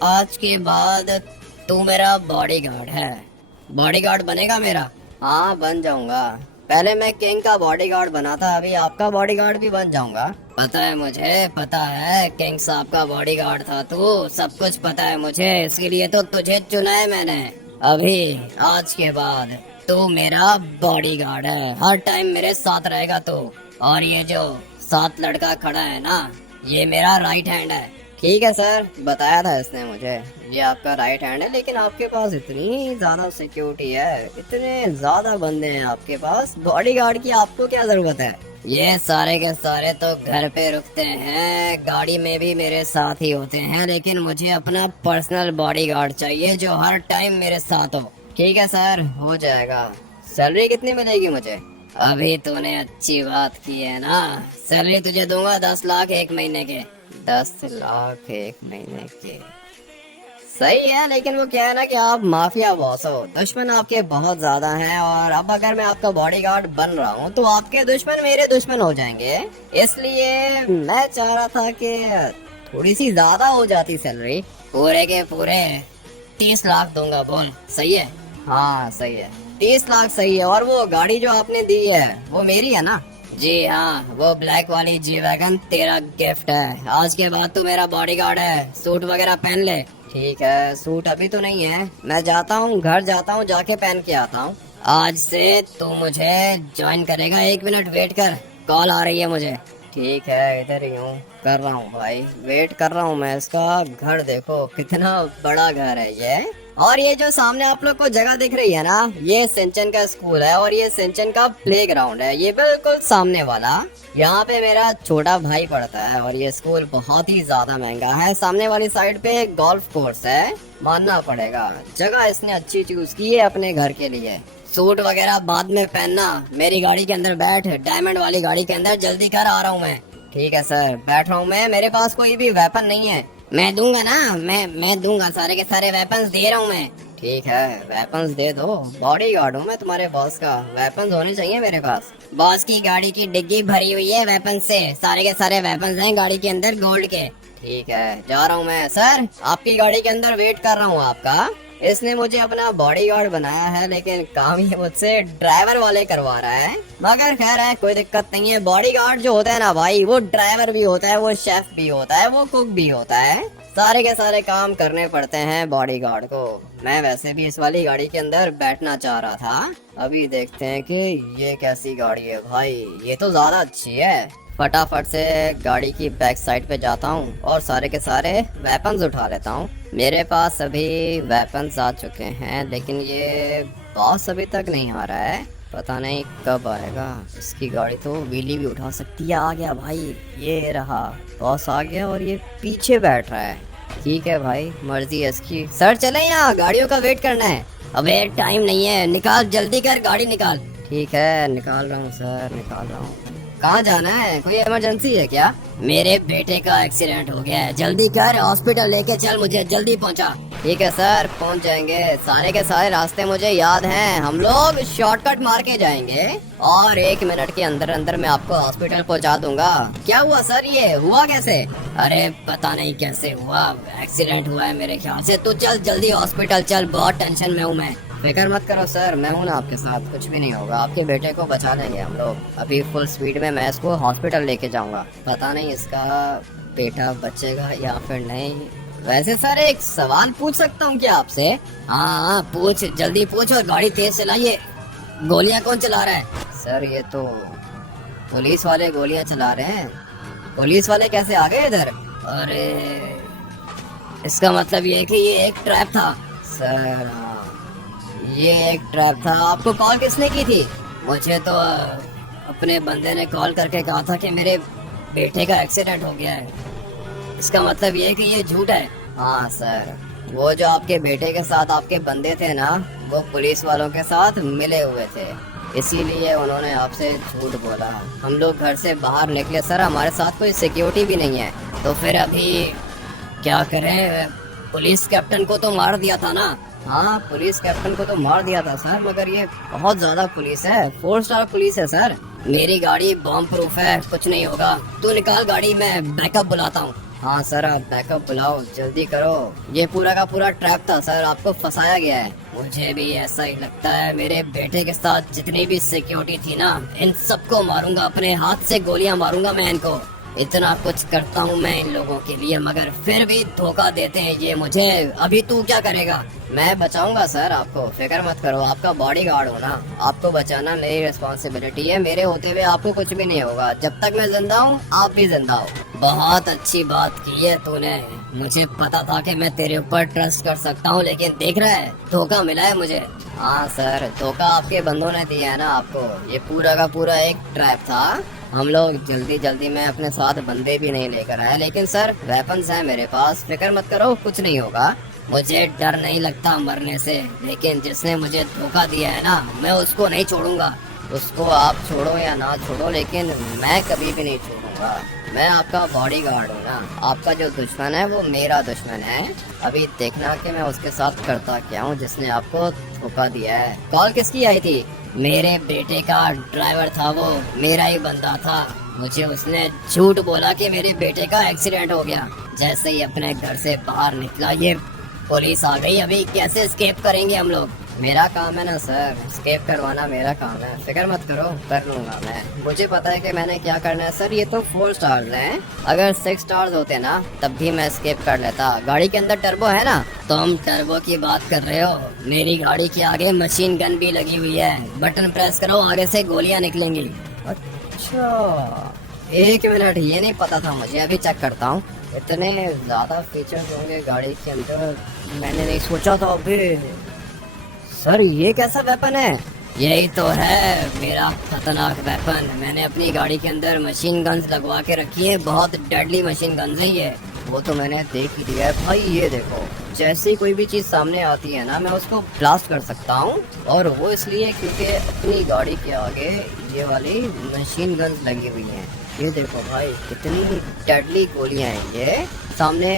आज के बाद तू मेरा बॉडीगार्ड है, बॉडीगार्ड बनेगा मेरा? हाँ बन जाऊंगा, पहले मैं किंग का बॉडीगार्ड बना था, अभी आपका बॉडीगार्ड भी बन जाऊंगा। पता है मुझे, पता है किंग साहब का बॉडीगार्ड था तू, सब कुछ पता है मुझे, इसीलिए तो तुझे चुना है मैंने। अभी आज के बाद तू मेरा बॉडीगार्ड है, हर टाइम मेरे साथ रहेगा तू। और ये जो साथ लड़का खड़ा है ना, ये मेरा राइट हैंड है। ठीक है सर, बताया था इसने मुझे, ये आपका राइट हैंड है, लेकिन आपके पास इतनी ज्यादा सिक्योरिटी है, इतने ज्यादा बंदे हैं आपके पास, बॉडीगार्ड की आपको क्या जरूरत है? ये सारे के सारे तो घर पे रुकते हैं, गाड़ी में भी मेरे साथ ही होते हैं, लेकिन मुझे अपना पर्सनल बॉडीगार्ड चाहिए जो हर टाइम मेरे साथ हो। ठीक है सर, हो जाएगा। सैलरी कितनी मिलेगी मुझे? अभी तूने अच्छी बात की है ना, सैलरी तुझे दूंगा 10 लाख एक महीने के। 10 लाख एक महीने के सही है, लेकिन वो क्या है ना कि आप माफिया बॉस हो, दुश्मन आपके बहुत ज्यादा हैं, और अब अगर मैं आपका बॉडीगार्ड बन रहा हूँ तो आपके दुश्मन मेरे दुश्मन हो जाएंगे, इसलिए मैं चाह रहा था कि थोड़ी सी ज्यादा हो जाती सैलरी, पूरे के पूरे 30 लाख दूंगा। बोल सही है? हाँ सही है, 30 लाख सही है। और वो गाड़ी जो आपने दी है वो मेरी है ना? जी हाँ, वो ब्लैक वाली जी वैगन तेरा गिफ्ट है, आज के बाद तू मेरा बॉडीगार्ड है, सूट वगैरह पहन ले। ठीक है, सूट अभी तो नहीं है, मैं जाता हूँ, घर जाता हूँ, जाके पहन के आता हूँ। आज से तू मुझे ज्वाइन करेगा, 1 मिनट वेट कर, कॉल आ रही है मुझे। ठीक है, इधर ही हूँ, कर रहा हूँ भाई, वेट कर रहा हूँ मैं इसका। घर देखो कितना बड़ा घर है ये। और ये जो सामने आप लोग को जगह दिख रही है ना, ये सिंचन का स्कूल है और ये सिंचन का प्लेग्राउंड है, ये बिल्कुल सामने वाला। यहाँ पे मेरा छोटा भाई पढ़ता है और ये स्कूल बहुत ही ज्यादा महंगा है। सामने वाली साइड पे एक गोल्फ कोर्स है, मानना पड़ेगा, जगह इसने अच्छी चूज की है अपने घर के लिए। सूट वगैरह बाद में पहनना, मेरी गाड़ी के अंदर बैठ, डायमंड वाली गाड़ी के अंदर, जल्दी कर, आ रहा हूँ मैं। ठीक है सर, बैठ रहा हूँ मैं, मेरे पास कोई भी वेपन नहीं है। मैं दूंगा ना, मैं दूंगा, सारे के सारे वेपन्स दे रहा हूँ मैं। ठीक है, वेपन्स दे दो, बॉडी गार्ड हूँ मैं तुम्हारे बॉस का, वेपन्स होने चाहिए मेरे पास। बॉस की गाड़ी की डिग्गी भरी हुई है वेपन से, सारे के सारे वेपन्स हैं गाड़ी के अंदर गोल्ड के। ठीक है, जा रहा हूँ मैं सर, आपकी गाड़ी के अंदर वेट कर रहा हूँ आपका। इसने मुझे अपना बॉडीगार्ड बनाया है, लेकिन काम ये मुझसे ड्राइवर वाले करवा रहा है। मगर खैर है, कोई दिक्कत नहीं है। बॉडीगार्ड जो होता है ना भाई, वो ड्राइवर भी होता है, वो शेफ भी होता है, वो कुक भी होता है, सारे के सारे काम करने पड़ते हैं बॉडीगार्ड को। मैं वैसे भी इस वाली गाड़ी के अंदर बैठना चाह रहा था। अभी देखते हैं कि ये कैसी गाड़ी है भाई, ये तो ज्यादा अच्छी है। फटाफट से गाड़ी की बैक साइड पे जाता हूँ और सारे के सारे वेपन्स उठा लेता हूँ। मेरे पास अभी वेपन्स आ चुके हैं, लेकिन ये बॉस अभी तक नहीं आ रहा है, पता नहीं कब आएगा। इसकी गाड़ी तो व्हीली भी उठा सकती है। आ गया भाई, ये रहा, बॉस आ गया और ये पीछे बैठ रहा है। ठीक है भाई, मर्जी है इसकी। सर चले, यहाँ गाड़ियों का वेट करना है। अबे टाइम नहीं है, निकाल, जल्दी कर, गाड़ी निकाल। ठीक है, निकाल रहा हूँ सर, निकाल रहा हूँ। कहाँ जाना है, कोई इमरजेंसी है क्या? मेरे बेटे का एक्सीडेंट हो गया है, जल्दी कर, हॉस्पिटल लेके चल, मुझे जल्दी पहुँचा। ठीक है सर, पहुँच जाएंगे, सारे के सारे रास्ते मुझे याद हैं, हम लोग शॉर्टकट मार के जाएंगे और 1 मिनट के अंदर अंदर मैं आपको हॉस्पिटल पहुँचा दूंगा। क्या हुआ सर, ये हुआ कैसे? अरे पता नहीं कैसे हुआ, एक्सीडेंट हुआ है मेरे ख्याल से। तू चल जल्दी हॉस्पिटल चल, बहुत टेंशन में हूँ मैं। फिक्र मत करो सर, मैं हूँ ना आपके साथ, कुछ भी नहीं होगा, आपके बेटे को बचा लेंगे हम लोग। अभी फुल स्पीड में मैं इसको हॉस्पिटल लेके जाऊंगा, पता नहीं इसका बेटा बचेगा या फिर नहीं। वैसे सर एक सवाल पूछ सकता हूँ क्या आपसे? हाँ पूछ, जल्दी पूछ, और गाड़ी तेज चलाइए। गोलियां कौन चला रहा है? सर ये तो पुलिस वाले गोलियां चला रहे हैं। पुलिस वाले कैसे आ गए इधर? अरे इसका मतलब ये है कि ये एक ट्रैप था। सर ये एक ट्रैप था। आपको कॉल किसने की थी? मुझे तो अपने बंदे ने कॉल करके कहा था कि मेरे बेटे का एक्सीडेंट हो गया है। इसका मतलब ये है कि ये झूठ है? हाँ सर, वो जो आपके बेटे के साथ आपके बंदे थे ना, वो पुलिस वालों के साथ मिले हुए थे, इसीलिए उन्होंने आपसे झूठ बोला। हम लोग घर से बाहर निकले सर, हमारे साथ कोई सिक्योरिटी भी नहीं है, तो फिर अभी क्या करें? पुलिस कैप्टन को तो मार दिया था ना। हाँ पुलिस कैप्टन को तो मार दिया था सर, मगर ये बहुत ज्यादा पुलिस है, 4 स्टार पुलिस है सर। मेरी गाड़ी बॉम्ब प्रूफ है, कुछ नहीं होगा। तू निकाल गाड़ी, मैं बैकअप बुलाता हूँ। हाँ सर आप बैकअप बुलाओ, जल्दी करो। ये पूरा का पूरा ट्रैप था सर, आपको फंसाया गया है। मुझे भी ऐसा ही लगता है। मेरे बेटे के साथ जितनी भी सिक्योरिटी थी ना, इन सबको मारूंगा, अपने हाथ से गोलियां मारूंगा मैं इनको। इतना कुछ करता हूँ मैं इन लोगों के लिए, मगर फिर भी धोखा देते हैं ये मुझे। अभी तू क्या करेगा? मैं बचाऊंगा सर आपको, फिक्र मत करो, आपका बॉडीगार्ड हो ना, आपको बचाना मेरी रिस्पॉन्सिबिलिटी है। मेरे होते हुए आपको कुछ भी नहीं होगा, जब तक मैं जिंदा हूँ आप भी जिंदा हो। बहुत अच्छी बात की है तूने, मुझे पता था कि मैं तेरे ऊपर ट्रस्ट कर सकता हूँ, लेकिन देख रहा है धोखा मिला है मुझे। हाँ सर, धोखा आपके बंदों ने दिया है ना आपको, ये पूरा का पूरा एक ट्रैप था। हम लोग जल्दी जल्दी में अपने साथ बंदे भी नहीं लेकर आए, लेकिन सर वेपन्स हैं मेरे पास, फिक्र मत करो, कुछ नहीं होगा। मुझे डर नहीं लगता मरने से, लेकिन जिसने मुझे धोखा दिया है ना, मैं उसको नहीं छोड़ूंगा। उसको आप छोड़ो या ना छोड़ो, लेकिन मैं कभी भी नहीं छोड़ूंगा। मैं आपका बॉडीगार्ड हूँ ना, आपका जो दुश्मन है वो मेरा दुश्मन है। अभी देखना कि मैं उसके साथ करता क्या हूँ जिसने आपको धोखा दिया है। कॉल किसकी आई थी? मेरे बेटे का ड्राइवर था, वो मेरा ही बंदा था। मुझे उसने झूठ बोला कि मेरे बेटे का एक्सीडेंट हो गया। जैसे ही अपने घर से बाहर निकला ये पुलिस आ गई। अभी कैसे एस्केप करेंगे हम लोग? मेरा काम है ना सर, एस्केप करवाना मेरा काम है, फिक्र मत करो, कर लूंगा मैं। मुझे पता है कि मैंने क्या करना है सर। ये तो 4 स्टार्स हैं, अगर 6 स्टार्स होते ना तब भी मैं एस्केप कर लेता। गाड़ी के अंदर टर्बो है ना? तुम टर्बो की बात कर रहे हो? मेरी गाड़ी के आगे मशीन गन भी लगी हुई है, बटन प्रेस करो, आगे से गोलियां निकलेंगी। अच्छा एक मिनट, ये नहीं पता था मुझे, अभी चेक करता हूँ। इतने ज्यादा फीचर्स होंगे गाड़ी के अंदर, मैंने नहीं सोचा था। अभी सर ये कैसा वेपन है? यही तो है मेरा खतरनाक वेपन। मैंने अपनी गाड़ी के अंदर मशीन गन्स लगवा के रखी है, बहुत डेडली मशीन गन्स है ये। वो तो मैंने देख ही लिया है भाई। ये देखो, जैसे ही कोई भी चीज सामने आती है ना, मैं उसको ब्लास्ट कर सकता हूँ। और वो इसलिए क्योंकि अपनी गाड़ी के आगे ये वाली मशीन गन्स लगी हुई हैं। ये देखो भाई, कितनी डेडली गोलियां हैं ये। सामने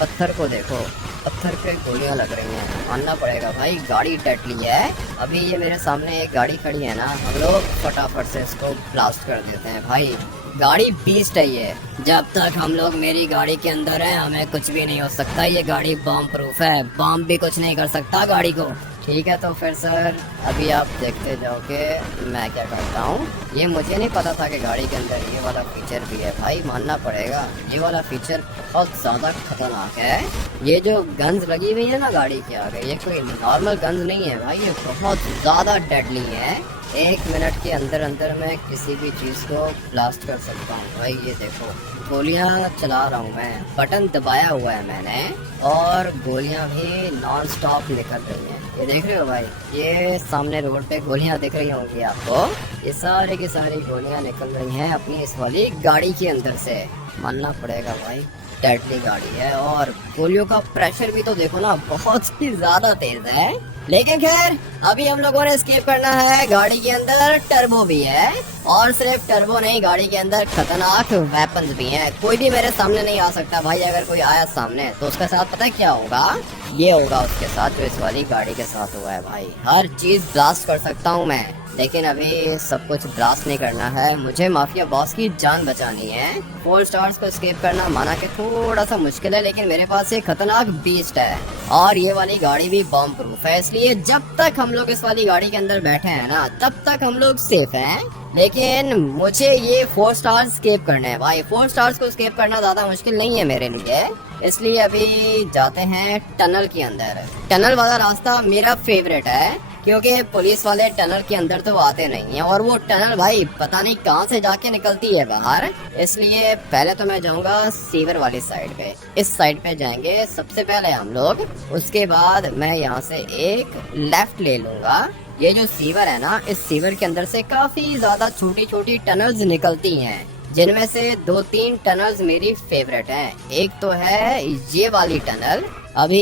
पत्थर को देखो, पत्थर पे गोलियां लग रही हैं। मानना पड़ेगा भाई, गाड़ी डेडली है। अभी ये मेरे सामने एक गाड़ी खड़ी है ना, हम लोग फटाफट से इसको ब्लास्ट कर देते हैं भाई। गाड़ी बीस्ट है ये। जब तक हम लोग मेरी गाड़ी के अंदर हैं, हमें कुछ भी नहीं हो सकता। ये गाड़ी बॉम्ब प्रूफ है, बॉम्ब भी कुछ नहीं कर सकता गाड़ी को। ठीक है, तो फिर सर अभी आप देखते जाओ कि मैं क्या करता हूँ। ये मुझे नहीं पता था कि गाड़ी के अंदर ये वाला फीचर भी है भाई। मानना पड़ेगा, ये वाला फीचर बहुत ज़्यादा खतरनाक है। ये जो गन्स लगी हुई है ना गाड़ी के आगे, ये कोई नॉर्मल गन्स नहीं है भाई, ये बहुत ज़्यादा डेडली है। 1 मिनट के अंदर अंदर मैं किसी भी चीज़ को ब्लास्ट कर सकता हूँ भाई। ये देखो, गोलियां चला रहा हूँ मैं, बटन दबाया हुआ है मैंने, और गोलियां भी नॉन स्टॉप निकल रही हैं। ये देख रहे हो भाई, ये सामने रोड पे गोलियां दिख रही होंगी आपको। ये सारी की सारी गोलियां निकल रही हैं अपनी इस वाली गाड़ी के अंदर से। मानना पड़ेगा भाई, डेडली गाड़ी है। और गोलियों का प्रेशर भी तो देखो ना, बहुत ही ज्यादा तेज है। लेकिन खैर, अभी हम लोगों ने एस्केप करना है। गाड़ी के अंदर टर्बो भी है, और सिर्फ टर्बो नहीं, गाड़ी के अंदर खतरनाक वेपन्स भी हैं। कोई भी मेरे सामने नहीं आ सकता भाई। अगर कोई आया सामने तो उसके साथ पता है क्या होगा? ये होगा उसके साथ जो इस वाली गाड़ी के साथ हुआ है भाई। हर चीज ब्लास्ट कर सकता हूँ मैं, लेकिन अभी सब कुछ ब्लास्ट नहीं करना है। मुझे माफिया बॉस की जान बचानी है। 4 स्टार्स को एस्केप करना माना कि थोड़ा सा मुश्किल है, लेकिन मेरे पास एक खतरनाक बीस्ट है, और ये वाली गाड़ी भी बॉम्ब प्रूफ है। इसलिए जब तक हम लोग इस वाली गाड़ी के अंदर बैठे हैं ना, तब तक हम लोग सेफ हैं। लेकिन मुझे ये 4 स्टार्स स्केप करने हैं भाई। 4 स्टार्स को स्केप करना ज्यादा मुश्किल नहीं है मेरे लिए। इसलिए अभी जाते हैं टनल के अंदर। टनल वाला रास्ता मेरा फेवरेट है, क्योंकि पुलिस वाले टनल के अंदर तो आते नहीं हैं, और वो टनल भाई पता नहीं कहां से जाके निकलती है बाहर। इसलिए पहले तो मैं जाऊंगा सीवर वाली साइड पे। इस साइड पे जाएंगे सबसे पहले हम लोग। उसके बाद मैं यहाँ से एक लेफ्ट ले लूंगा। ये जो सीवर है ना, इस सीवर के अंदर से काफी ज्यादा छोटी छोटी टनल्स निकलती हैं, जिनमें से 2-3 टनल्स मेरी फेवरेट हैं। एक तो है ये वाली टनल। अभी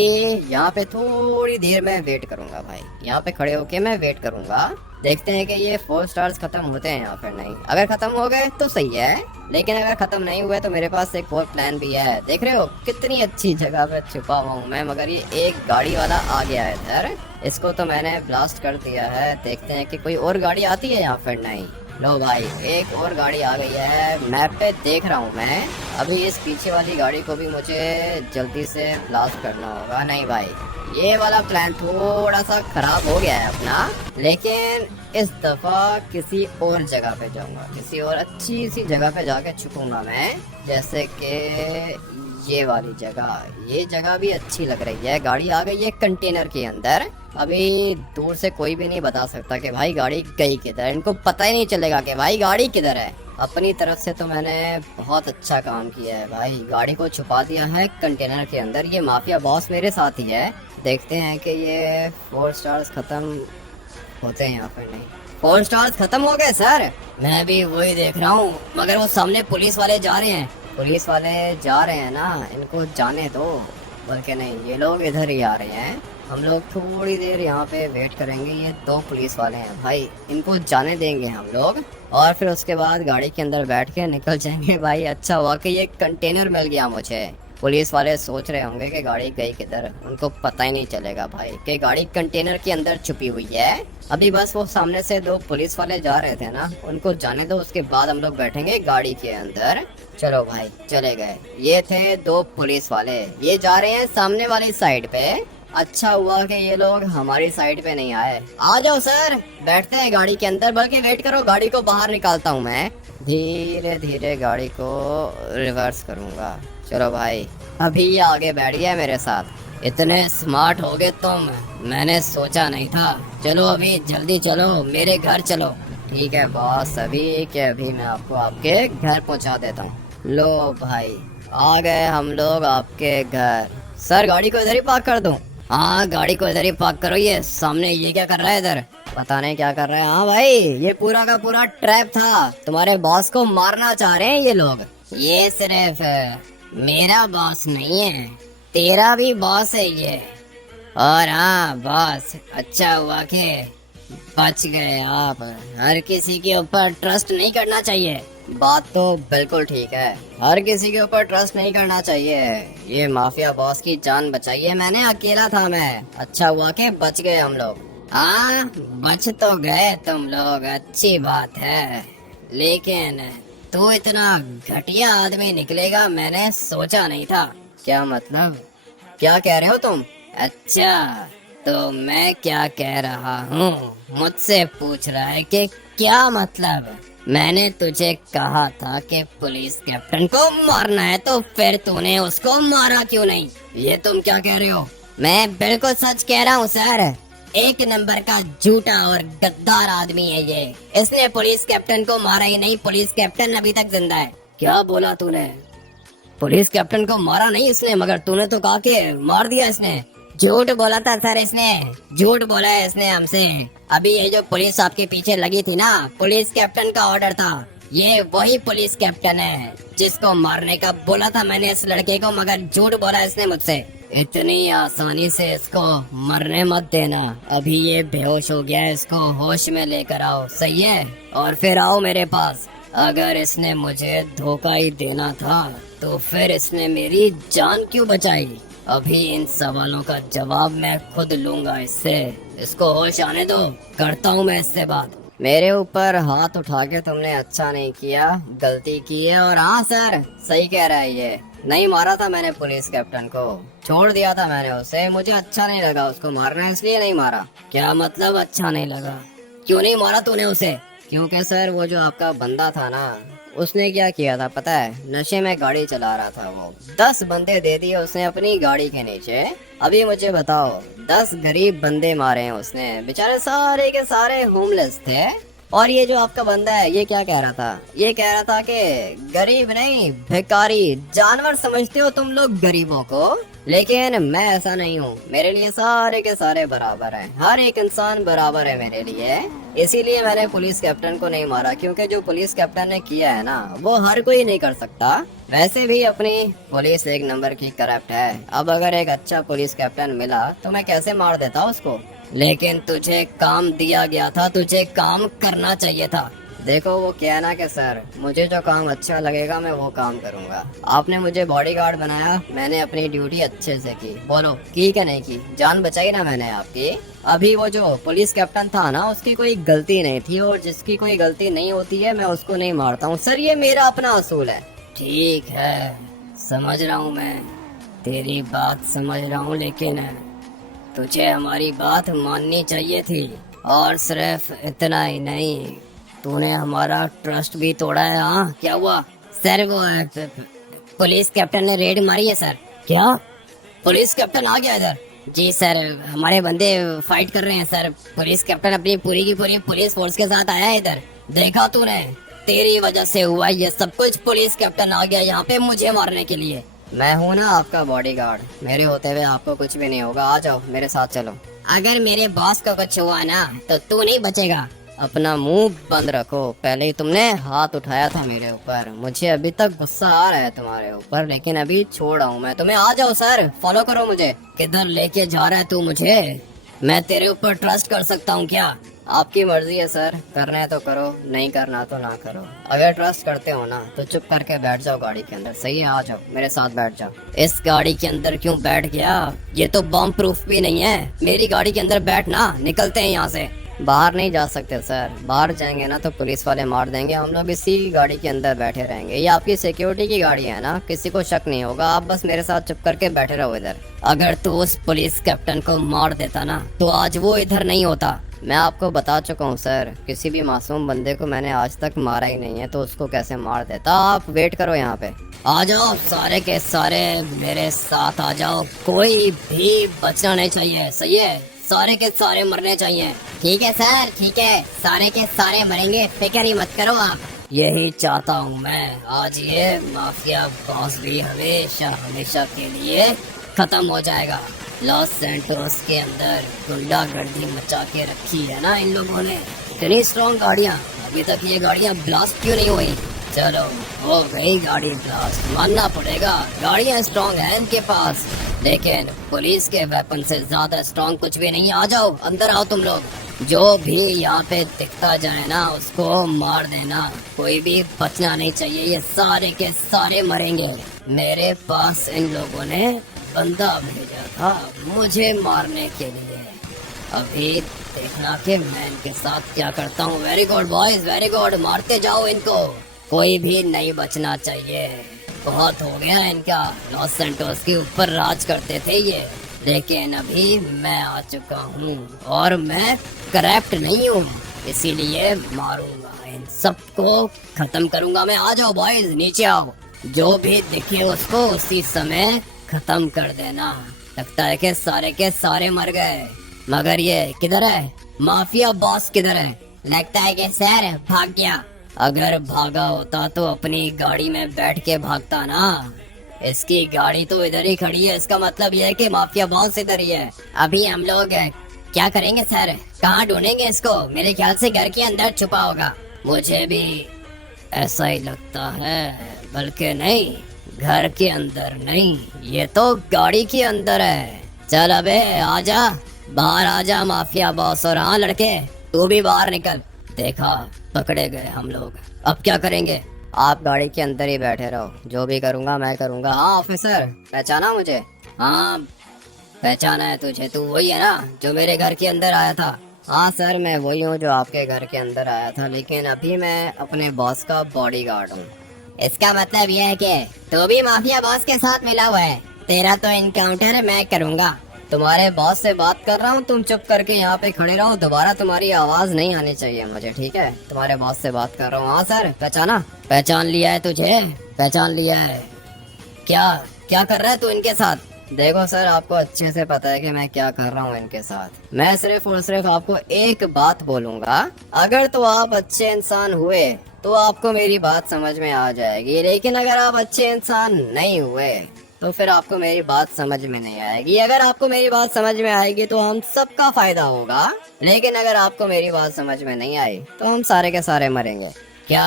यहाँ पे थोड़ी देर में वेट करूंगा भाई, यहाँ पे खड़े होके मैं वेट करूंगा। देखते हैं कि ये 4 स्टार्स खत्म होते हैं या फिर नहीं। अगर खत्म हो गए तो सही है, लेकिन अगर खत्म नहीं हुए तो मेरे पास एक और प्लान भी है। देख रहे हो कितनी अच्छी जगह पे छुपा हुआ हूँ मैं, मगर ये एक गाड़ी वाला आ गया है इधर। इसको तो मैंने ब्लास्ट कर दिया है। देखते हैं कि कोई और गाड़ी आती है या फिर नहीं। लो भाई, एक और गाड़ी आ गई है, मैप पे देख रहा हूँ मैं। अभी इस पीछे वाली गाड़ी को भी मुझे जल्दी से ब्लास्ट करना होगा। नहीं भाई, ये वाला प्लान थोड़ा सा खराब हो गया है अपना, लेकिन इस दफा किसी और जगह पे जाऊंगा, किसी और अच्छी सी जगह पे जाके छुपूंगा मैं। जैसे कि ये वाली जगह, ये जगह भी अच्छी लग रही है। गाड़ी आ गई है कंटेनर के अंदर। अभी दूर से कोई भी नहीं बता सकता कि भाई गाड़ी गई किधर। इनको पता ही नहीं चलेगा कि भाई गाड़ी किधर है। अपनी तरफ से तो मैंने बहुत अच्छा काम किया है भाई, गाड़ी को छुपा दिया है कंटेनर के अंदर। ये माफिया बॉस मेरे साथ ही है। देखते हैं कि ये 4 स्टार्स खत्म होते हैं या फिर नहीं। 4 स्टार्स खत्म हो गए सर। मैं भी वही देख रहा हूँ, मगर वो सामने पुलिस वाले जा रहे हैं। पुलिस वाले जा रहे हैं ना, इनको जाने दो। बल्कि नहीं, ये लोग इधर ही आ रहे हैं। हम लोग थोड़ी देर यहाँ पे वेट करेंगे। ये 2 पुलिस वाले हैं भाई, इनको जाने देंगे हम लोग, और फिर उसके बाद गाड़ी के अंदर बैठ के निकल जाएंगे भाई। अच्छा हुआ कि ये कंटेनर मिल गया मुझे। पुलिस वाले सोच रहे होंगे कि गाड़ी गई किधर, उनको पता ही नहीं चलेगा भाई कि गाड़ी कंटेनर के अंदर छुपी हुई है। अभी बस वो सामने से 2 पुलिस वाले जा रहे थे ना, उनको जाने दो। उसके बाद हम लोग बैठेंगे गाड़ी के अंदर। चलो भाई, चले गए। ये थे 2 पुलिस वाले, ये जा रहे हैं सामने वाली साइड पे। अच्छा हुआ कि ये लोग हमारी साइड पे नहीं आए। आ जाओ सर, बैठते हैं गाड़ी के अंदर। बल्कि वेट करो, गाड़ी को बाहर निकालता हूँ मैं। धीरे धीरे गाड़ी को रिवर्स करूँगा। चलो भाई, अभी ये आगे बैठ गया मेरे साथ। इतने स्मार्ट हो गए तुम, मैंने सोचा नहीं था। चलो अभी जल्दी चलो, मेरे घर चलो। ठीक है बॉस, अभी के अभी मैं आपको आपके घर पहुंचा देता हूँ। लो भाई, आ गए हम लोग आपके घर। सर गाड़ी को इधर ही पार्क कर दूं? हाँ गाड़ी को इधर ही पार्क करो। ये सामने ये क्या कर रहा है इधर? पता नहीं क्या कर रहा है। हाँ भाई, ये पूरा का पूरा ट्रैप था, तुम्हारे बॉस को मारना चाह रहे हैं ये लोग। ये सिर्फ मेरा बॉस नहीं है, तेरा भी बॉस है ये। और हाँ बॉस, अच्छा हुआ कि बच गए आप। हर किसी के ऊपर ट्रस्ट नहीं करना चाहिए। बात तो बिल्कुल ठीक है, हर किसी के ऊपर ट्रस्ट नहीं करना चाहिए। ये माफिया बॉस की जान बचाई है मैंने, अकेला था मैं। अच्छा हुआ कि बच गए हम लोग। हाँ बच तो गए तुम लोग, अच्छी बात है, लेकिन तू इतना घटिया आदमी निकलेगा मैंने सोचा नहीं था। क्या मतलब, क्या कह रहे हो तुम? अच्छा तो मैं क्या कह रहा हूँ, मुझसे पूछ रहा है कि क्या मतलब? मैंने तुझे कहा था कि पुलिस कैप्टन को मारना है, तो फिर तूने उसको मारा क्यों नहीं? ये तुम क्या कह रहे हो? मैं बिल्कुल सच कह रहा हूँ सर, एक नंबर का झूठा और गद्दार आदमी है ये। इसने पुलिस कैप्टन को मारा ही नहीं, पुलिस कैप्टन अभी तक जिंदा है। क्या बोला तूने? पुलिस कैप्टन को मारा नहीं इसने, मगर तूने तो कहा कि मार दिया इसने। झूठ बोला था सर इसने, झूठ बोला है इसने हमसे। अभी ये जो पुलिस आपके पीछे लगी थी ना, पुलिस कैप्टन का ऑर्डर था। ये वही पुलिस कैप्टन है जिसको मारने का बोला था मैंने इस लड़के को, मगर झूठ बोला इसने मुझसे। इतनी आसानी से इसको मरने मत देना, अभी ये बेहोश हो गया है, इसको होश में लेकर आओ, सही है? और फिर आओ मेरे पास। अगर इसने मुझे धोखा ही देना था तो फिर इसने मेरी जान क्यों बचाई? अभी इन सवालों का जवाब मैं खुद लूंगा इससे। इसको होश आने दो, करता हूँ मैं इससे बात। मेरे ऊपर हाथ उठा के तुमने अच्छा नहीं किया, गलती की है। और हाँ सर, सही कह रहा है ये, नहीं मारा था मैंने पुलिस कैप्टन को, छोड़ दिया था मैंने उसे। मुझे अच्छा नहीं लगा उसको मारना, इसलिए नहीं मारा। क्या मतलब अच्छा नहीं लगा? क्यों नहीं मारा तूने उसे? क्योंकि सर वो जो आपका बंदा था ना, उसने क्या किया था पता है? नशे में गाड़ी चला रहा था वो। 10 बंदे दे दिए उसने अपनी गाड़ी के नीचे। अभी मुझे बताओ, 10 गरीब बंदे मारे हैं उसने, बेचारे सारे के सारे होमलेस थे। और ये जो आपका बंदा है, ये क्या कह रहा था? ये कह रहा था कि गरीब नहीं, भिखारी, जानवर समझते हो तुम लोग गरीबों को, लेकिन मैं ऐसा नहीं हूँ। मेरे लिए सारे के सारे बराबर हैं, हर एक इंसान बराबर है मेरे लिए। इसीलिए मैंने पुलिस कैप्टन को नहीं मारा, क्योंकि जो पुलिस कैप्टन ने किया है ना, वो हर कोई नहीं कर सकता। वैसे भी अपनी पुलिस एक नंबर की करप्ट है। अब अगर एक अच्छा पुलिस कैप्टन मिला तो मैं कैसे मार देता उसको? लेकिन तुझे काम दिया गया था, तुझे काम करना चाहिए था। देखो वो क्या है ना कि सर, मुझे जो काम अच्छा लगेगा मैं वो काम करूंगा। आपने मुझे बॉडीगार्ड बनाया, मैंने अपनी ड्यूटी अच्छे से की। बोलो की क्या नहीं की? जान बचाई ना मैंने आपकी। अभी वो जो पुलिस कैप्टन था ना, उसकी कोई गलती नहीं थी, और जिसकी कोई गलती नहीं होती है मैं उसको नहीं मारता हूँ सर, ये मेरा अपना असूल है। ठीक है, समझ रहा हूँ मैं, तेरी बात समझ रहा हूँ, लेकिन तुझे हमारी बात माननी चाहिए थी। और सिर्फ इतना ही नहीं, तूने हमारा ट्रस्ट भी तोड़ा है। हाँ क्या हुआ? सर वो पुलिस कैप्टन ने रेड मारी है सर। क्या? पुलिस कैप्टन आ गया इधर? जी सर, हमारे बंदे फाइट कर रहे हैं सर। पुलिस कैप्टन अपनी पूरी की पूरी पुलिस फोर्स के साथ आया है इधर। देखा तूने? तेरी वजह से हुआ ये सब कुछ। पुलिस कैप्टन आ गया यहाँ पे मुझे मारने के लिए। मैं हूँ ना आपका बॉडीगार्ड, मेरे होते हुए आपको कुछ भी नहीं होगा। आ जाओ मेरे साथ चलो। अगर मेरे बॉस को कुछ हुआ ना तो तू नहीं बचेगा। अपना मुंह बंद रखो, पहले ही तुमने हाथ उठाया था मेरे ऊपर। मुझे अभी तक गुस्सा आ रहा है तुम्हारे ऊपर, लेकिन अभी छोड़ रहा हूँ मैं तुम्हें। आ जाओ सर, फॉलो करो मुझे। किधर लेके जा रहा है तू मुझे? मैं तेरे ऊपर ट्रस्ट कर सकता हूँ क्या? आपकी मर्जी है सर, करना है तो करो, नहीं करना तो ना करो। अगर ट्रस्ट करते हो ना तो चुप करके बैठ जाओ गाड़ी के अंदर, सही है? आ जाओ मेरे साथ बैठ जाओ। इस गाड़ी के अंदर क्यों बैठ गया? ये तो बम प्रूफ भी नहीं है। मेरी गाड़ी के अंदर बैठ ना, निकलते हैं यहाँ से। बाहर नहीं जा सकते सर, बाहर जाएंगे ना तो पुलिस वाले मार देंगे। हम लोग इसी गाड़ी के अंदर बैठे रहेंगे। ये आपकी सिक्योरिटी की गाड़ी है ना, किसी को शक नहीं होगा। आप बस मेरे साथ चुप करके बैठे रहो इधर। अगर तू उस पुलिस कैप्टन को मार देता ना तो आज वो इधर नहीं होता। मैं आपको बता चुका हूँ सर, किसी भी मासूम बंदे को मैंने आज तक मारा ही नहीं है, तो उसको कैसे मार देता। आप वेट करो यहाँ पे। आ जाओ सारे के सारे मेरे साथ आ जाओ, कोई भी बचना नहीं चाहिए, सही है? सारे के सारे मरने चाहिए। ठीक है सर, ठीक है, सारे के सारे मरेंगे, फिक्र ही मत करो आप। यही चाहता हूँ मैं, आज ये माफिया बॉस भी हमेशा हमेशा के लिए खत्म हो जाएगा। लॉस सैंटोस के अंदर गुंडागर्दी मचा के रखी है ना इन लोगों ने, इतनी स्ट्रॉन्ग गाड़ियाँ, अभी तक ये गाड़ियाँ ब्लास्ट क्यों नहीं हुई? चलो हो गई गाड़ी ब्लास्ट, मानना पड़ेगा गाड़ियाँ स्ट्रॉन्ग है इनके पास, लेकिन पुलिस के वेपन से ज्यादा स्ट्रॉन्ग कुछ भी नहीं। आ जाओ, अंदर आओ तुम लोग, जो भी यहाँ पे दिखता जाए ना उसको मार देना, कोई भी बचना नहीं चाहिए, ये सारे के सारे मरेंगे। मेरे पास इन लोगों ने बंदा भेजा था मुझे मारने के लिए, अभी देखना कि मैं इनके साथ क्या करता हूँ। Very good boys, very good, मारते जाओ इनको, कोई भी नहीं बचना चाहिए। बहुत हो गया इनका, लॉस सैंटोस के ऊपर राज करते थे ये, लेकिन अभी मैं आ चुका हूँ और मैं करप्ट नहीं हूँ, इसीलिए मारूंगा इन सबको, खत्म करूंगा मैं। आ जाओ बॉयज, नीचे आओ, जो भी दिखे उसको उसी समय खत्म कर देना। लगता है कि सारे के सारे मर गए, मगर ये किधर है? माफिया बॉस किधर है? लगता है कि सर भाग गया। अगर भागा होता तो अपनी गाड़ी में बैठ के भागता ना, इसकी गाड़ी तो इधर ही खड़ी है, इसका मतलब यह है कि माफिया बॉस इधर ही है। अभी हम लोग क्या करेंगे सर, कहाँ ढूंढेंगे इसको? मेरे ख्याल से घर के अंदर छुपा होगा। मुझे भी ऐसा ही लगता है, बल्कि नहीं, घर के अंदर नहीं, ये तो गाड़ी के अंदर है। चल अबे आजा, बाहर आजा माफिया बॉस, और हाँ लड़के तू भी बाहर निकल। देखा, पकड़े गए हम लोग, अब क्या करेंगे? आप गाड़ी के अंदर ही बैठे रहो, जो भी करूँगा मैं करूँगा। हाँ ऑफिसर, पहचाना मुझे? हाँ पहचाना है तुझे, तू वही है ना जो मेरे घर के अंदर आया था? हाँ सर, मैं वही हूँ जो आपके घर के अंदर आया था, लेकिन अभी मैं अपने बॉस का बॉडीगार्ड हूँ। इसका मतलब यह है कि तू भी माफिया बॉस के साथ मिला हुआ है? तेरा तो इनकाउंटर मैं करूँगा। तुम्हारे बॉस से बात कर रहा हूँ, तुम चुप करके यहाँ पे खड़े रहो, दोबारा तुम्हारी आवाज नहीं आनी चाहिए मुझे, ठीक है? तुम्हारे बॉस से बात कर रहा हूँ। हाँ सर, पहचाना? पहचान लिया है तुझे? पहचान लिया है। क्या क्या कर रहा है तू इनके साथ? देखो सर, आपको अच्छे से पता है कि मैं क्या कर रहा हूँ इनके साथ। मैं सिर्फ और सिर्फ आपको एक बात बोलूंगा, अगर तो आप अच्छे इंसान हुए तो आपको मेरी बात समझ में आ जाएगी, लेकिन अगर आप अच्छे इंसान नहीं हुए तो फिर आपको मेरी बात समझ में नहीं आएगी। अगर आपको मेरी बात समझ में आएगी तो हम सबका फायदा होगा, लेकिन अगर आपको मेरी बात समझ में नहीं आई तो हम सारे के सारे मरेंगे। क्या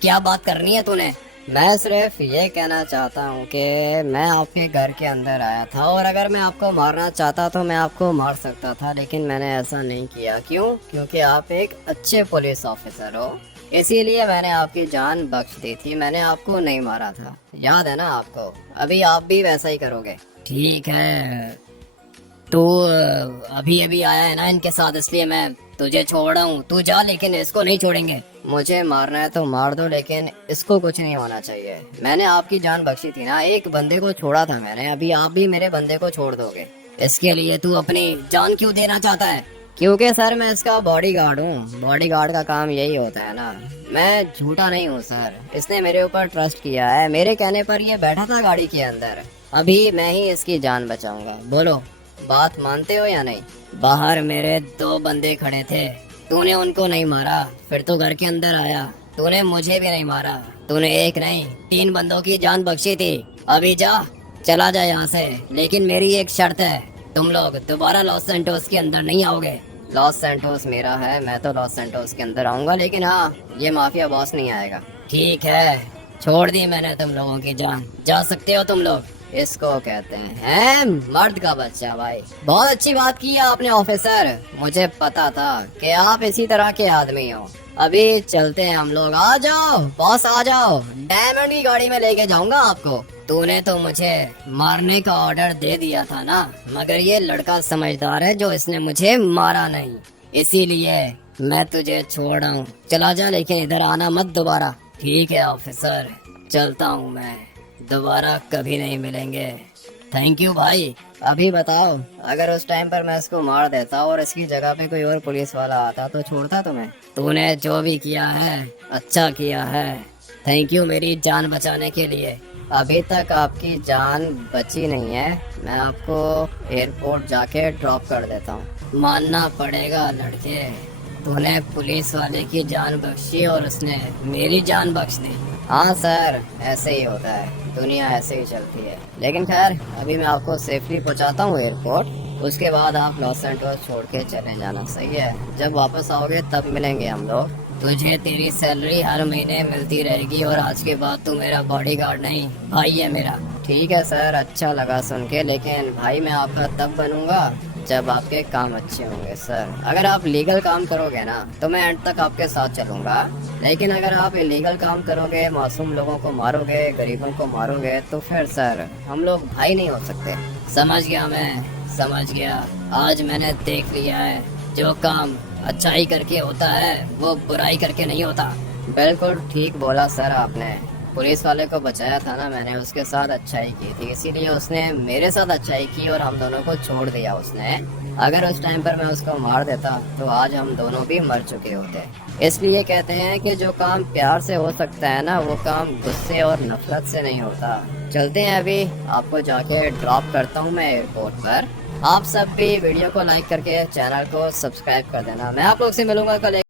क्या बात करनी है तूने? मैं सिर्फ ये कहना चाहता हूँ कि मैं आपके घर के अंदर आया था, और अगर मैं आपको मारना चाहता तो मैं आपको मार सकता था, लेकिन मैंने ऐसा नहीं किया। क्यों? क्योंकि आप एक अच्छे पुलिस ऑफिसर हो, इसीलिए मैंने आपकी जान बख्श दी थी, मैंने आपको नहीं मारा था। याद है ना आपको? अभी आप भी वैसा ही करोगे। ठीक है, तो अभी अभी आया है ना इनके साथ, इसलिए मैं तुझे छोड़ रहा हूँ, तू जा, लेकिन इसको नहीं छोड़ेंगे। मुझे मारना है तो मार दो, लेकिन इसको कुछ नहीं होना चाहिए। मैंने आपकी जान बख्शी थी ना, एक बंदे को छोड़ा था मैंने, अभी आप भी मेरे बंदे को छोड़ दोगे? इसके लिए तू अपनी जान क्यों देना चाहता है? क्योंकि सर मैं इसका बॉडीगार्ड हूँ, बॉडीगार्ड का काम यही होता है ना। मैं झूठा नहीं हूँ सर, इसने मेरे ऊपर ट्रस्ट किया है, मेरे कहने पर ये बैठा था गाड़ी के अंदर, अभी मैं ही इसकी जान बचाऊंगा। बोलो, बात मानते हो या नहीं? बाहर मेरे 2 बंदे खड़े थे, तूने उनको नहीं मारा, फिर तो घर के अंदर आया, तूने मुझे भी नहीं मारा, तूने एक नहीं 3 बंदों की जान बख्शी थी। अभी जा, चला जा यहाँ से, लेकिन मेरी एक शर्त है, तुम लोग दोबारा लॉस सैंटोस के अंदर नहीं आओगे। लॉस सैंटोस मेरा है, मैं तो लॉस सैंटोस के अंदर आऊंगा, लेकिन हाँ ये माफिया बॉस नहीं आएगा। ठीक है, छोड़ दी मैंने तुम लोगों की जान, जा सकते हो तुम लोग। इसको कहते हैं मर्द का बच्चा। भाई बहुत अच्छी बात की है आपने ऑफिसर, मुझे पता था कि आप इसी तरह के आदमी हो। अभी चलते हैं हम लोग, आ जाओ बॉस आ जाओ, डायमंड की गाड़ी में लेके जाऊंगा आपको। तूने तो मुझे मारने का ऑर्डर दे दिया था ना, मगर ये लड़का समझदार है जो इसने मुझे मारा नहीं, इसीलिए मैं तुझे छोड़ रहा हूँ, चला जा, लेकिन इधर आना मत दोबारा। ठीक है ऑफिसर, चलता हूँ मैं, दोबारा कभी नहीं मिलेंगे। थैंक यू भाई। अभी बताओ, अगर उस टाइम पर मैं इसको मार देता और इसकी जगह पे कोई और पुलिस वाला आता तो छोड़ता तुम्हें? तूने जो भी किया है अच्छा किया है, थैंक यू मेरी जान बचाने के लिए। अभी तक आपकी जान बची नहीं है, मैं आपको एयरपोर्ट जाके ड्रॉप कर देता हूँ। मानना पड़ेगा लड़के, तूने पुलिस वाले की जान बख्शी और उसने मेरी जान बख्श दी। हाँ सर, ऐसे ही होता है, दुनिया ऐसे ही चलती है। लेकिन खैर, अभी मैं आपको सेफली पहुंचाता हूँ एयरपोर्ट, उसके बाद आप लॉस एंटोस छोड़ के चले जाना, सही है? जब वापस आओगे तब मिलेंगे हम लोग। तुझे तेरी सैलरी हर महीने मिलती रहेगी और आज के बाद तू मेरा बॉडीगार्ड नहीं, भाई है मेरा। ठीक है सर, अच्छा लगा सुन के, लेकिन भाई मैं आपका तब बनूंगा जब आपके काम अच्छे होंगे सर। अगर आप लीगल काम करोगे ना तो मैं एंड तक आपके साथ चलूंगा, लेकिन अगर आप इलीगल काम करोगे, मासूम लोगों को मारोगे, गरीबों को मारोगे, तो फिर सर हम लोग भाई नहीं हो सकते। समझ गया, मैं समझ गया। आज मैंने देख लिया है, जो काम अच्छाई करके होता है वो बुराई करके नहीं होता। बिल्कुल ठीक बोला सर आपने। पुलिस वाले को बचाया था ना मैंने, उसके साथ अच्छाई की थी, इसीलिए उसने मेरे साथ अच्छाई की और हम दोनों को छोड़ दिया उसने। अगर उस टाइम पर मैं उसको मार देता तो आज हम दोनों भी मर चुके होते। इसलिए कहते हैं कि जो काम प्यार से हो सकता है ना, वो काम गुस्से और नफरत से नहीं होता। चलते हैं, अभी आपको जाके ड्रॉप करता हूँ मैं एयरपोर्ट पर। आप सब भी वीडियो को लाइक करके चैनल को सब्सक्राइब कर देना। मैं आप लोग से मिलूंगा कल।